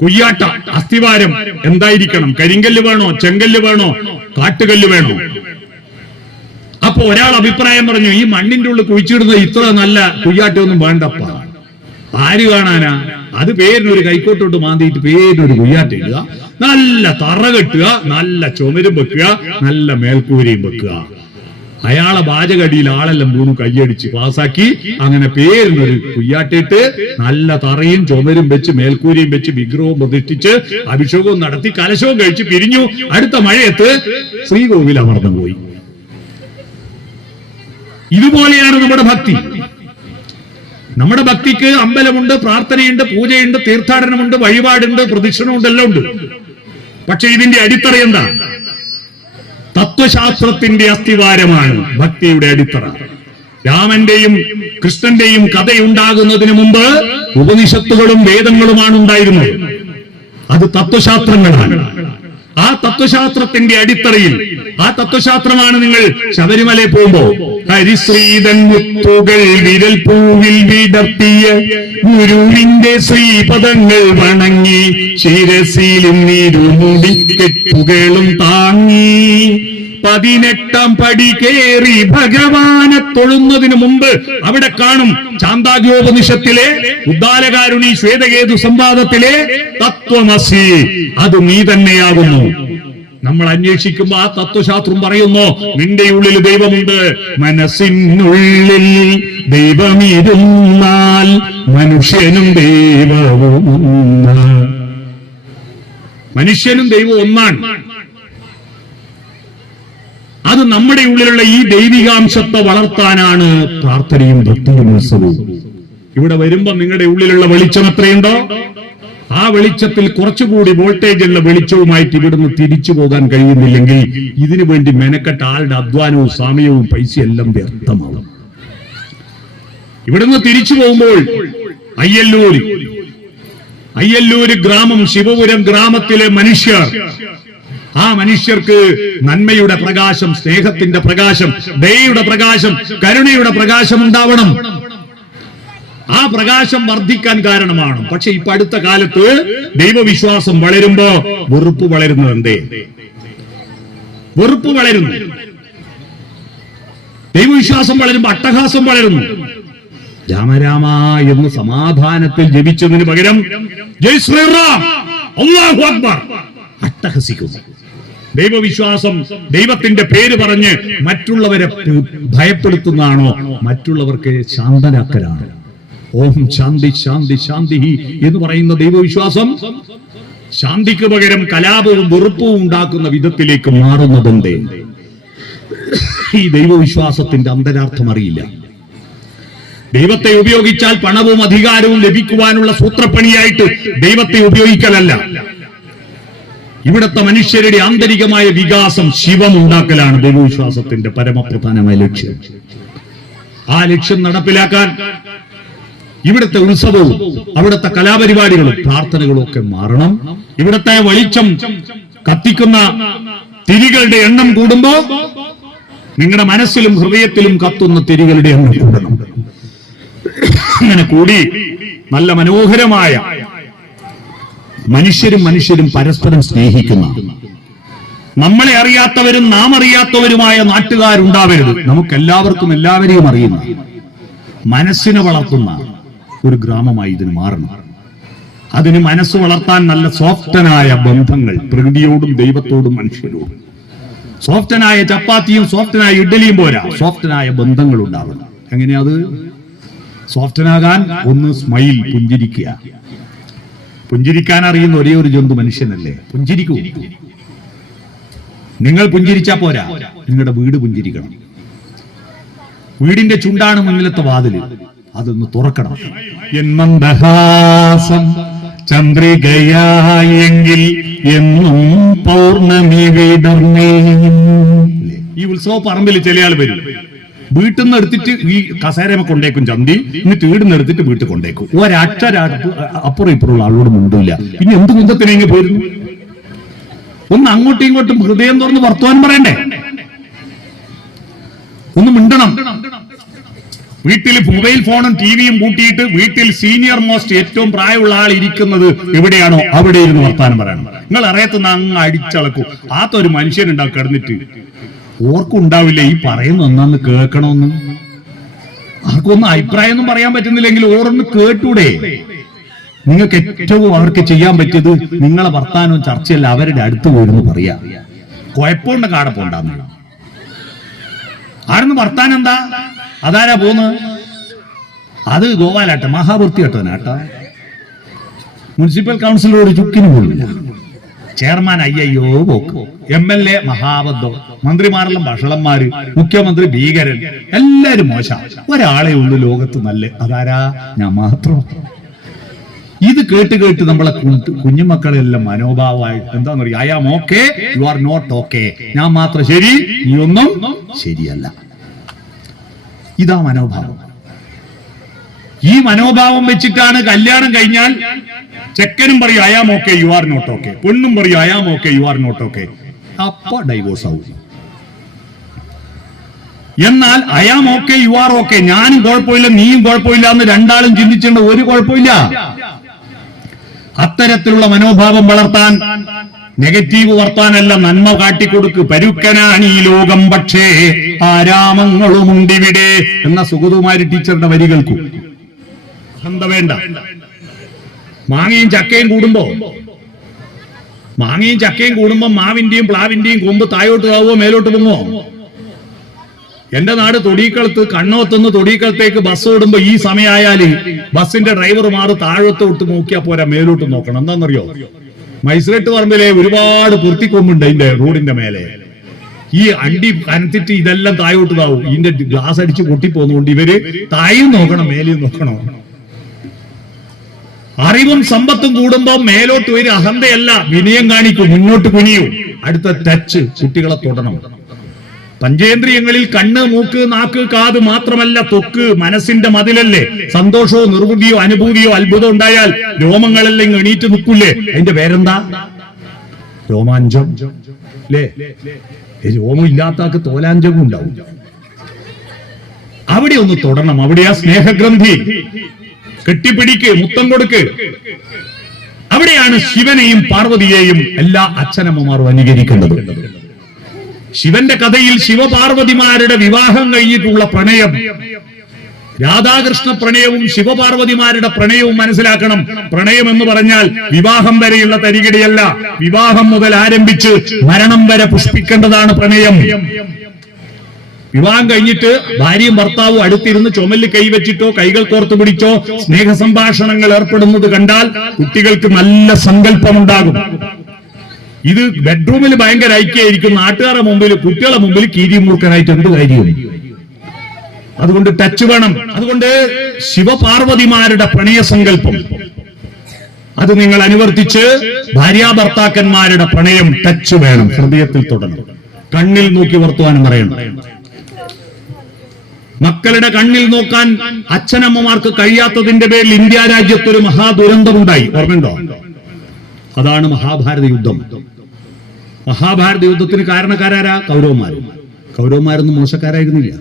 കുയ്യാട്ട, അസ്ഥിവാരം എന്തായിരിക്കണം? കരിങ്കല്ല് വേണോ, ചെങ്കല്ല് വേണോ, കാട്ടുകല്ല് വേണോ? അപ്പൊ ഒരാൾ അഭിപ്രായം പറഞ്ഞു, ഈ മണ്ണിന്റെ ഉള്ളിൽ കുഴിച്ചിടുന്ന ഇത്ര നല്ല കുയ്യാട്ടൊന്നും വേണ്ടപ്പ. ആര് കാണാനാ? അത് പേരിനൊരു കൈക്കോട്ടോട്ട് മാന്തിയിട്ട് പേരിനൊരു കുയ്യാട്ട ഇടുക, നല്ല തറ കെട്ടുക, നല്ല ചുമരും വെക്കുക, നല്ല മേൽക്കൂരയും വെക്കുക. അയാളെ വാചകടിയിൽ ആളെല്ലാം വീണു കയ്യടിച്ച് പാസാക്കി. അങ്ങനെ പേരിനൊരു കുയ്യാട്ടിട്ട് നല്ല തറയും ചുമരും വെച്ച് മേൽക്കൂരയും വെച്ച് വിഗ്രഹവും പ്രതിഷ്ഠിച്ച് അഭിഷേകവും നടത്തി കലശവും കഴിച്ച് പിരിഞ്ഞു. അടുത്ത മഴയത്ത് ശ്രീകോവിൽ അമർന്നു പോയി. ഇതുപോലെയാണ് നമ്മുടെ ഭക്തി. നമ്മുടെ ഭക്തിക്ക് അമ്പലമുണ്ട്, പ്രാർത്ഥനയുണ്ട്, പൂജയുണ്ട്, തീർത്ഥാടനമുണ്ട്, വഴിപാടുണ്ട്, പ്രദക്ഷിണമുണ്ട്, എല്ലാം ഉണ്ട്. പക്ഷെ ഇതിന്റെ അടിത്തറ എന്താ? തത്വശാസ്ത്രത്തിന്റെ അസ്ഥിവാരമാണ് ഭക്തിയുടെ അടിത്തറ. രാമന്റെയും കൃഷ്ണന്റെയും കഥയുണ്ടാകുന്നതിന് മുമ്പ് ഉപനിഷത്തുകളും വേദങ്ങളുമാണ് ഉണ്ടായിരുന്നത്. അത് തത്വശാസ്ത്രങ്ങളാണ്. ആ തത്വശാസ്ത്രത്തിന്റെ അടിത്തറയിൽ, ആ തത്വശാസ്ത്രമാണ് നിങ്ങൾ ശബരിമലയിൽ പോകുമ്പോ ഹരിശ്രീതൻ മുത്തുകൾ വിരൽ പൂവിൽ വിടർത്തിയ ഗുരുവിന്റെ ശ്രീപദങ്ങൾ വണങ്ങി ശിരസിലും നീരുമുടി കെട്ടുകളും താങ്ങി 18-ാം പടി കേറി ഭഗവാനെ തൊഴുന്നതിന് മുമ്പ് അവിടെ കാണും ചാന്ദാഗ്യോപനിഷത്തിലെ ഉദ്ദാലകാരുണി ശ്വേതകേതു സംവാദത്തിലെ തത്വമസി, അത് നീ തന്നെയാകുന്നു. നമ്മൾ അന്വേഷിക്കുമ്പോ ആ തത്വശാസ്ത്രം പറയുന്നു, നിന്റെ ഉള്ളിൽ ദൈവമുണ്ട്. മനസ്സിനുള്ളിൽ ദൈവമിരുന്നാൽ മനുഷ്യനും ദൈവവും ഒന്നാണ്. മനുഷ്യനും ദൈവവും ഒന്നാണ്. അത് നമ്മുടെ ഉള്ളിലുള്ള ഈ ദൈവികാംശത്തെ വളർത്താനാണ് പ്രാർത്ഥനയും ഭക്തിയും ഉത്സവവും. ഇവിടെ വരുമ്പോ നിങ്ങളുടെ ഉള്ളിലുള്ള വെളിച്ചം എത്രയുണ്ടോ ആ വെളിച്ചത്തിൽ കുറച്ചുകൂടി വോൾട്ടേജ് ഉള്ള വെളിച്ചവുമായിട്ട് ഇവിടുന്ന് തിരിച്ചു പോകാൻ കഴിയുന്നില്ലെങ്കിൽ ഇതിനു വേണ്ടി മെനക്കെട്ട ആളുടെ അധ്വാനവും സമയവും പൈസയും എല്ലാം വ്യർത്ഥമാവും. ഇവിടുന്ന് തിരിച്ചു പോകുമ്പോൾ അയ്യല്ലൂര് ഗ്രാമം, ശിവപുരം ഗ്രാമത്തിലെ മനുഷ്യർ, ആ മനുഷ്യർക്ക് നന്മയുടെ പ്രകാശം, സ്നേഹത്തിന്റെ പ്രകാശം, ദയയുടെ പ്രകാശം, കരുണയുടെ പ്രകാശം ഉണ്ടാവണം. ആ പ്രകാശം വർദ്ധിക്കാൻ കാരണമാണ്. പക്ഷെ ഇപ്പൊ അടുത്ത കാലത്ത് ദൈവവിശ്വാസം വളരുമ്പോ വെറുപ്പ് വളരുന്നത് എന്തേ? വെറുപ്പ് വളരുന്നു. ദൈവവിശ്വാസം വളരുമ്പോ അട്ടഹാസം വളരുന്നു. രാമരാമ എന്ന് സമാധാനത്തിൽ ജപിച്ചതിന് പകരം ജയ് ശ്രീറാം, അല്ലാഹു അക്ബർ അട്ടഹസിക്കുന്നു. ദൈവവിശ്വാസം ദൈവത്തിന്റെ പേര് പറഞ്ഞ് മറ്റുള്ളവരെ ഭയപ്പെടുത്തുന്നതാണോ? മറ്റുള്ളവർക്ക് ശാന്തനാക്കലാണ്. ഓം ശാന്തി ശാന്തി ശാന്തി എന്ന് പറയുന്ന ദൈവവിശ്വാസം ശാന്തിക്ക് പകരം കലാപവും വെറുപ്പവും ഉണ്ടാക്കുന്ന വിധത്തിലേക്ക് മാറുന്നതെന്തേ? ഈ ദൈവവിശ്വാസത്തിന്റെ അന്തരാർത്ഥം അറിയില്ല. ദൈവത്തെ ഉപയോഗിച്ചാൽ പണവും അധികാരവും ലഭിക്കുവാനുള്ള സൂത്രപ്പണിയായിട്ട് ദൈവത്തെ ഉപയോഗിക്കലല്ല. ഇവിടുത്തെ മനുഷ്യരുടെ ആന്തരികമായ വികാസം ശിവമുണ്ടാക്കലാണ് ദൈവവിശ്വാസത്തിന്റെ പരമപ്രധാനമായ ലക്ഷ്യം. ആ ലക്ഷ്യം നടപ്പിലാക്കാൻ ഇവിടുത്തെ ഉത്സവവും അവിടുത്തെ കലാപരിപാടികളും പ്രാർത്ഥനകളും ഒക്കെ മാറണം. ഇവിടുത്തെ വെളിച്ചം കത്തിക്കുന്ന തിരികളുടെ എണ്ണം കൂടുമ്പോ നിങ്ങളുടെ മനസ്സിലും ഹൃദയത്തിലും കത്തുന്ന തിരികളുടെ എണ്ണം കൂടണം. അങ്ങനെ കൂടി നല്ല മനോഹരമായ മനുഷ്യരും പരസ്പരം സ്നേഹിക്കുന്ന, നമ്മളെ അറിയാത്തവരും നാം അറിയാത്തവരുമായ നാട്ടുകാരുണ്ടാവരുത്. നമുക്കെല്ലാവർക്കും എല്ലാവരെയും അറിയുന്ന, മനസ്സിനെ വളർത്തുന്ന ഒരു ഗ്രാമമായി ഇതിന് മാറണം. അതിന് മനസ്സ് വളർത്താൻ നല്ല സോഫ്റ്റനായ ബന്ധങ്ങൾ, പ്രകൃതിയോടും ദൈവത്തോടും മനുഷ്യരോടും. സോഫ്റ്റനായ ചപ്പാത്തിയും സോഫ്റ്റനായ ഇഡ്ഡലിയും പോരാ, സോഫ്റ്റനായ ബന്ധങ്ങൾ ഉണ്ടാവണം. എങ്ങനെയത് സോഫ്റ്റനാകാൻ? ഒന്ന് സ്മൈൽ, പുഞ്ചിരിക്കുക. പുഞ്ചിരിക്കാൻ അറിയുന്ന ഒരേ ഒരു ജന്തു മനുഷ്യനല്ലേ? പുഞ്ചിരിക്കൂ. നിങ്ങൾ പുഞ്ചിരിച്ചാ പോരാ, നിങ്ങളുടെ വീട് പുഞ്ചിരിക്കണം. വീടിന്റെ ചുണ്ടാണ് മുന്നിലത്തെ വാതില്, അതൊന്ന് തുറക്കണം. എന്മന്ദഹാസം ചന്ദ്രികയായെങ്കിൽ എന്നും പൗർണമി വിടർന്നേ. ഈ ഉത്സവ പറമ്പിൽ ചില ആൾ വരും, വീട്ടിൽ നിന്ന് എടുത്തിട്ട് ഈ കസേരമ കൊണ്ടേക്കും ചന്തി, എന്നിട്ട് വീടിന്ന് എടുത്തിട്ട് വീട്ടിൽ കൊണ്ടേക്കും. ഒരക്ഷര അപ്പുറം ഇപ്പുറമുള്ള ആളോട് മിണ്ടില്ല. പിന്നെ എന്ത് കുന്തത്തിനെങ്കിൽ പോയിരുന്നു? ഒന്ന് അങ്ങോട്ടും ഇങ്ങോട്ടും ഹൃദയം തുറന്ന് വർത്തമാനം പറയണ്ടേ? ഒന്ന് മിണ്ടണം. വീട്ടിൽ മൊബൈൽ ഫോണും ടിവിയും കൂട്ടിയിട്ട് വീട്ടിൽ സീനിയർ മോസ്റ്റ് ഏറ്റവും പ്രായമുള്ള ആൾ ഇരിക്കുന്നത് എവിടെയാണോ അവിടെ ഇരുന്ന് വർത്താനം പറയണം. നിങ്ങൾ അറിയത്തുന്ന അങ്ങ് അടിച്ചളക്കും. ആത്തൊരു മനുഷ്യനുണ്ടാവും കിടന്നിട്ട്. ഓർക്കും ഉണ്ടാവില്ല ഈ പറയുന്ന ഒന്നാന്ന് കേൾക്കണമെന്ന്. ആർക്കൊന്നും അഭിപ്രായം ഒന്നും പറയാൻ പറ്റുന്നില്ലെങ്കിൽ ഓരോന്ന് കേട്ടൂടെ? നിങ്ങൾക്ക് ഏറ്റവും അവർക്ക് ചെയ്യാൻ പറ്റിയത് നിങ്ങളെ വർത്താനവും ചർച്ചയല്ല, അവരുടെ അടുത്ത് പോയിരുന്നു പറയാ. കുഴപ്പമുണ്ട് കാടപ്പുണ്ടാകുന്ന ആരെന്ന് വർത്താനം എന്താ? അതാരാ പോന്ന്? അത് ഗോപാലാട്ട, മഹാവൃത്തിയാട്ടനാട്ടാ. മുനിസിപ്പൽ കൗൺസിലർ ഒരു ചുക്കിന് പോലില്ല. ചെയർമാൻ അയ്യോ പോക്ക്, MLA മഹാബദ്ധം, മന്ത്രിമാരെല്ലാം ഭക്ഷണന്മാര്, മുഖ്യമന്ത്രി ഭീകരൻ, എല്ലാരും മോശം. ഒരാളെ ഉള്ളു ലോകത്ത് നല്ല, അതാരാ? ഞാൻ മാത്രം. ഇത് കേട്ട് കേട്ട് നമ്മളെ കുഞ്ഞുമക്കളെല്ലാം മനോഭാവമായിട്ട് എന്താന്ന് പറയുക, I am okay, you are not okay. ഞാൻ മാത്രം ശരി, നീ ഒന്നും ശരിയല്ല. ഇതാ മനോഭാവം. ഈ മനോഭാവം വെച്ചിട്ടാണ് കല്യാണം കഴിഞ്ഞാൽ ചെക്കനും പറയും I am okay, you are not okay, പെണ്ണും പറയും I am okay, you are not okay. അപ്പൊ ഡൈവോഴ്സ് ആവും. എന്നാൽ I am okay, you are okay, ഞാനും കുഴപ്പമില്ല നീയും കുഴപ്പമില്ല എന്ന് രണ്ടാളും ചിന്തിച്ചിട്ടുണ്ട്, ഒരു കുഴപ്പമില്ല. അത്തരത്തിലുള്ള മനോഭാവം വളർത്താൻ നെഗറ്റീവ് വർത്താനല്ല, നന്മ കാട്ടിക്കൊടുക്ക്. പരുക്കനാണ് ഈ ലോകം പക്ഷേ ആരാമങ്ങളുമുണ്ടിവിടെ എന്ന സുഗതകുമാരി ടീച്ചറുടെ വരികൾക്കും എന്താ വേണ്ട. മാങ്ങയും ചക്കയും കൂടുമ്പോ മാവിന്റെയും പ്ലാവിന്റെയും കൊമ്പ് താഴോട്ട് താവോ മേലോട്ട് പൊങ്ങോ? എന്റെ നാട് തൊടിക്കളത്ത്, കണ്ണോത്തുനിന്ന് തൊടിക്കളത്തേക്ക് ബസ് ഓടുമ്പോ ഈ സമയമായാല് ബസിന്റെ ഡ്രൈവർമാർ താഴോത്തോട്ട് നോക്കിയാൽ പോരാ, മേലോട്ട് നോക്കണം. എന്താണെന്നറിയോ? മൈസൂരട്ട് പറമ്പിലെ ഒരുപാട് പൂർത്തിക്കൊമ്പുണ്ട് അതിന്റെ റോഡിന്റെ മേലെ. ഈ അണ്ടി കനത്തിട്ട് ഇതെല്ലാം താഴോട്ട് താവും. ഇതിന്റെ ഗ്ലാസ് അടിച്ച് പൊട്ടിപ്പോന്നുകൊണ്ട് ഇവര് തായും നോക്കണം മേലെയും നോക്കണം. അറിവും സമ്പത്തും കൂടുമ്പോ മേലോട്ട് ഒരു അഹന്തയല്ല, വിനയം കാണിക്കും, മുന്നോട്ട് കുനിയൂ. അടുത്ത ടച്ച് കുട്ടികളെ തൊടണം. പഞ്ചേന്ദ്രിയങ്ങളിൽ കണ്ണ്, മൂക്ക്, നാക്ക്, കാത് മാത്രമല്ല ത്വക്ക് മനസ്സിന്റെ മതിലല്ലേ. സന്തോഷമോ നിർവൃതിയോ അനുഭൂതിയോ അത്ഭുതം ഉണ്ടായാൽ രോമങ്ങളെല്ലാം എണീറ്റ് നിൽക്കൂലേ? അതിന്റെ പേരെന്താ? രോമാഞ്ചം അല്ലേ? രോമം ഇല്ലാത്താക്ക് തോലാഞ്ചവും ഉണ്ടാവും. അവിടെ ഒന്ന് തൊടണം. അവിടെയാ സ്നേഹഗ്രന്ഥി. കെട്ടിപ്പിടിക്ക്, മുത്തം കൊടുക്ക്. അവിടെയാണ് ശിവനെയും പാർവതിയെയും എല്ലാ അച്ഛനമ്മമാരും അനുകരിക്കേണ്ടത്. ശിവന്റെ കഥയിൽ ശിവപാർവതിമാരുടെ വിവാഹം കഴിഞ്ഞിട്ടുള്ള പ്രണയം, രാധാകൃഷ്ണ പ്രണയവും ശിവപാർവതിമാരുടെ പ്രണയവും മനസ്സിലാക്കണം. പ്രണയം എന്ന് പറഞ്ഞാൽ വിവാഹം വരെയുള്ള തരികിടയല്ല. വിവാഹം മുതൽ ആരംഭിച്ച് മരണം വരെ പുഷ്പിക്കേണ്ടതാണ് പ്രണയം. വിവാഹം കഴിഞ്ഞിട്ട് ഭാര്യയും ഭർത്താവും അടുത്തിരുന്ന് ചുമലിൽ കൈവച്ചിട്ടോ കൈകൾ കോർത്തു പിടിച്ചോ സ്നേഹ സംഭാഷണങ്ങൾ ഏർപ്പെടുന്നത് കണ്ടാൽ കുട്ടികൾക്ക് നല്ല സങ്കല്പമുണ്ടാകും. ഇത് ബെഡ്റൂമിൽ ഭയങ്കര ഐക്യമായിരിക്കും, നാട്ടുകാരുടെ മുമ്പിൽ കുട്ടികളുടെ മുമ്പിൽ കീരിമൂർക്കനായിട്ട് എന്ത് കാര്യം? അതുകൊണ്ട് ടച്ച് വേണം. അതുകൊണ്ട് ശിവപാർവതിമാരുടെ പ്രണയ സങ്കല്പം അത് നിങ്ങൾ അനുവർത്തിച്ച് ഭാര്യാഭർത്താക്കന്മാരുടെ പ്രണയം ടച്ച് വേണം, ഹൃദയത്തിൽ തൊടണം. കണ്ണിൽ നോക്കി വർത്തമാനം പറയണം. മക്കളുടെ കണ്ണിൽ നോക്കാൻ അച്ഛനമ്മമാർക്ക് കഴിയാത്തതിന്റെ പേരിൽ ഇന്ത്യ രാജ്യത്തൊരു മഹാദുരന്തമുണ്ടായി, ഓർമ്മയുണ്ടോ? അതാണ് മഹാഭാരത യുദ്ധം. മഹാഭാരത യുദ്ധത്തിന് കാരണക്കാരാരാ? കൗരവന്മാരൊന്നും മോശക്കാരായിരുന്നില്ല,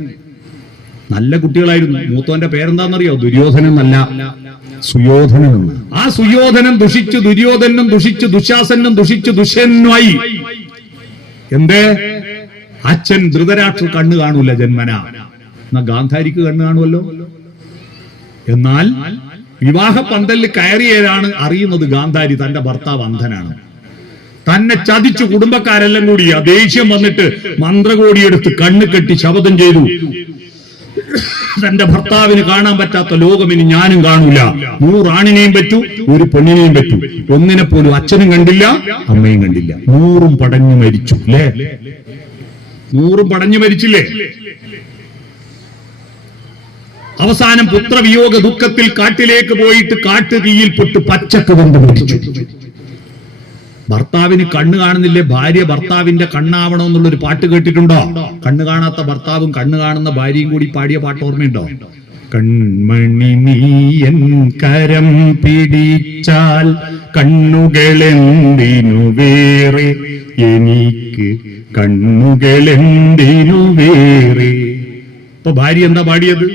നല്ല കുട്ടികളായിരുന്നു. മൂത്തവന്റെ പേരെന്താണെന്നറിയോ? ദുര്യോധനൻ എന്നല്ല, സുയോധനൻ എന്ന്. ആ സുയോധനൻ ദുഷിച്ചു ദുര്യോധനും ദുഷിച്ചു ദുശാസനും ദുഷിച്ചു ദുഷ്യനുമായി. എന്തേ? അച്ഛൻ ധൃതരാഷ്ട്ര കണ്ണ് കാണൂല ജന്മന, എന്നാ ഗാന്ധാരിക്ക് കണ്ണ് കാണുമല്ലോ. എന്നാൽ വിവാഹ പന്തലിൽ കയറിയതാണ് അറിയുന്നത് ഗാന്ധാരി തന്റെ ഭർത്താവ് അന്ധനാണ്. തന്നെ ചതിച്ചു കുടുംബക്കാരെല്ലാം കൂടി ദേഷ്യം വന്നിട്ട് മന്ത്രകോടിയെടുത്ത് കണ്ണ് കെട്ടി ശപഥം ചെയ്തു, തന്റെ ഭർത്താവിന് കാണാൻ പറ്റാത്ത ലോകം ഇനി ഞാനും കാണൂല. 100 ആണിനെയും പറ്റൂ, 1 പെണ്ണിനെയും പറ്റൂ. ഒന്നിനെ പോലും അച്ഛനും കണ്ടില്ല, അമ്മയും കണ്ടില്ല. 100 പടഞ്ഞു മരിച്ചു അല്ലേ? 100 പടഞ്ഞു മരിച്ചില്ലേ? അവസാനം പുത്രവിയോഗ ദുഃഖത്തിൽ കാട്ടിലേക്ക് പോയിട്ട് കാട്ടുതീയിൽപ്പെട്ട് പച്ചക്ക് കൊണ്ട് മരിച്ചു. ഭർത്താവിന് കണ്ണ് കാണുന്നില്ലേ? ഭാര്യ ഭർത്താവിന്റെ കണ്ണാവണമെന്നുള്ളൊരു പാട്ട് കേട്ടിട്ടുണ്ടോ? കണ്ണ് കാണാത്ത ഭർത്താവും കണ്ണ് കാണുന്ന ഭാര്യയും കൂടി പാടിയ പാട്ട് ഓർമ്മയുണ്ടോ? കൺമണി നീയൻ കരം പിടിച്ചാൽ കണ്ണുകളെന്തിനു വേറെ, എനിക്ക് കണ്ണുകളെന്തിനു വേറെ. ഇപ്പൊ ഭാര്യ എന്താ പാടിയത്?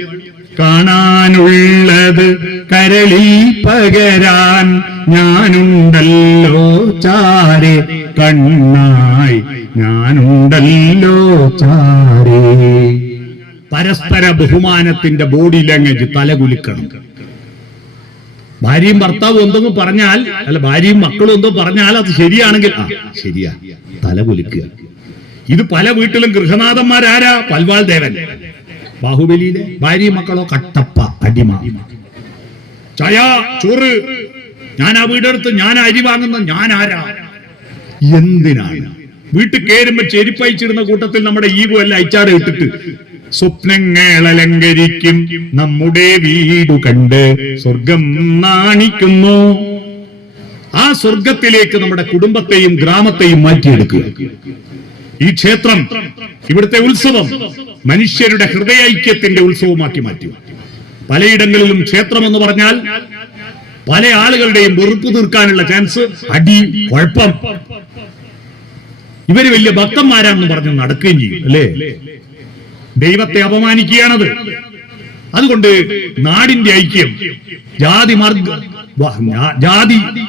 കാണാനുള്ളത് കരളിൽ പകരാൻ ഞാനുണ്ടല്ലോ ചാരെ, കണ്ണായി ഞാനുണ്ടല്ലോ ചാരെ. പരസ്പര ബഹുമാനത്തിന്റെ ബോഡി ലാംഗ്വേജ് തലകുലുക്കണം. ഭാര്യയും ഭർത്താവും എന്തെങ്കിലും പറഞ്ഞാൽ, അല്ല ഭാര്യയും മക്കളും എന്തോ പറഞ്ഞാൽ അത് ശരിയാണെങ്കിൽ ശരിയാ, തലകുലുക്കുക. ഇത് പല വീട്ടിലും ഗൃഹനാഥന്മാരാരാ? പൽവാൾ ദേവൻ. ബാഹുബലിയിലെ ഭാര്യ മക്കളോ കട്ടപ്പ അടിമ. ചായ ചോറ്, ഞാൻ ആ വീടെടുത്ത് ഞാൻ അരി വാങ്ങുന്ന ഞാൻ ആരാ? എന്തിനാണ്? വീട്ടിൽ കയറുമ്പോ ചെരിപ്പയച്ചിടുന്ന കൂട്ടത്തിൽ നമ്മുടെ ഈഗോ എല്ലാം അയച്ചാടെ ഇട്ടിട്ട് സ്വപ്നങ്ങൾ അലങ്കരിക്കും നമ്മുടെ വീടു കണ്ട് സ്വർഗം നാണിക്കുന്നു. ആ സ്വർഗത്തിലേക്ക് നമ്മുടെ കുടുംബത്തെയും ഗ്രാമത്തെയും മാറ്റിയെടുക്കുക. ഈ ക്ഷേത്രം, ഇവിടുത്തെ ഉത്സവം മനുഷ്യരുടെ ഹൃദയൈക്യത്തിന്റെ ഉത്സവമാക്കി മാറ്റി. പലയിടങ്ങളിലും ക്ഷേത്രം എന്ന് പറഞ്ഞാൽ പല ആളുകളുടെയും വെറുപ്പ് തീർക്കാനുള്ള ചാൻസ്, അടി, കുഴപ്പം. ഇവര് വലിയ ഭക്തന്മാരാണെന്ന് പറഞ്ഞ് നടക്കുകയും ചെയ്യും, അല്ലേ? ദൈവത്തെ അപമാനിക്കുകയാണത്. അതുകൊണ്ട് നാടിന്റെ ഐക്യം, ജാതി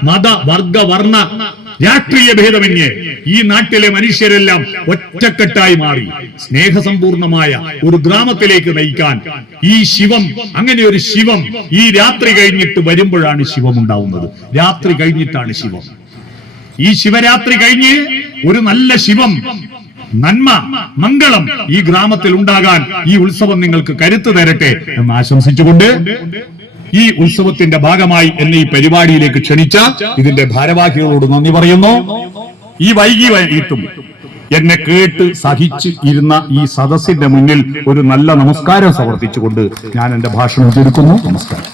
മത വർഗ വർണ്ണ രാഷ്ട്രീയ ഭേദമന്യേ ഈ നാട്ടിലെ മനുഷ്യരെല്ലാം ഒറ്റക്കെട്ടായി മാറി സ്നേഹസമ്പൂർണമായ ഒരു ഗ്രാമത്തിലേക്ക് നയിക്കാൻ ഈ ശിവം, അങ്ങനെ ഒരു ശിവം ഈ രാത്രി കഴിഞ്ഞിട്ട് വരുമ്പോഴാണ് ശിവം ഉണ്ടാവുന്നത്. രാത്രി കഴിഞ്ഞിട്ടാണ് ശിവം. ഈ ശിവരാത്രി കഴിഞ്ഞ് ഒരു നല്ല ശിവം, നന്മ, മംഗളം ഈ ഗ്രാമത്തിൽ ഉണ്ടാകാൻ ഈ ഉത്സവം നിങ്ങൾക്ക് കരുത്ത് തരട്ടെ എന്ന് ആശംസിച്ചുകൊണ്ട് ഈ ഉത്സവത്തിന്റെ ഭാഗമായി എന്നെ ഈ പരിപാടിയിലേക്ക് ക്ഷണിച്ച ഇതിന്റെ ഭാരവാഹികളോട് നന്ദി പറയുന്നു. ഈ വൈകിട്ടും എന്നെ കേട്ട് സഹിച്ച് ഇരുന്ന ഈ സദസ്സിന്റെ മുന്നിൽ ഒരു നല്ല നമസ്കാരം സമർപ്പിച്ചുകൊണ്ട് ഞാൻ എന്റെ ഭാഷണം ചുരുക്കുന്നു. നമസ്കാരം.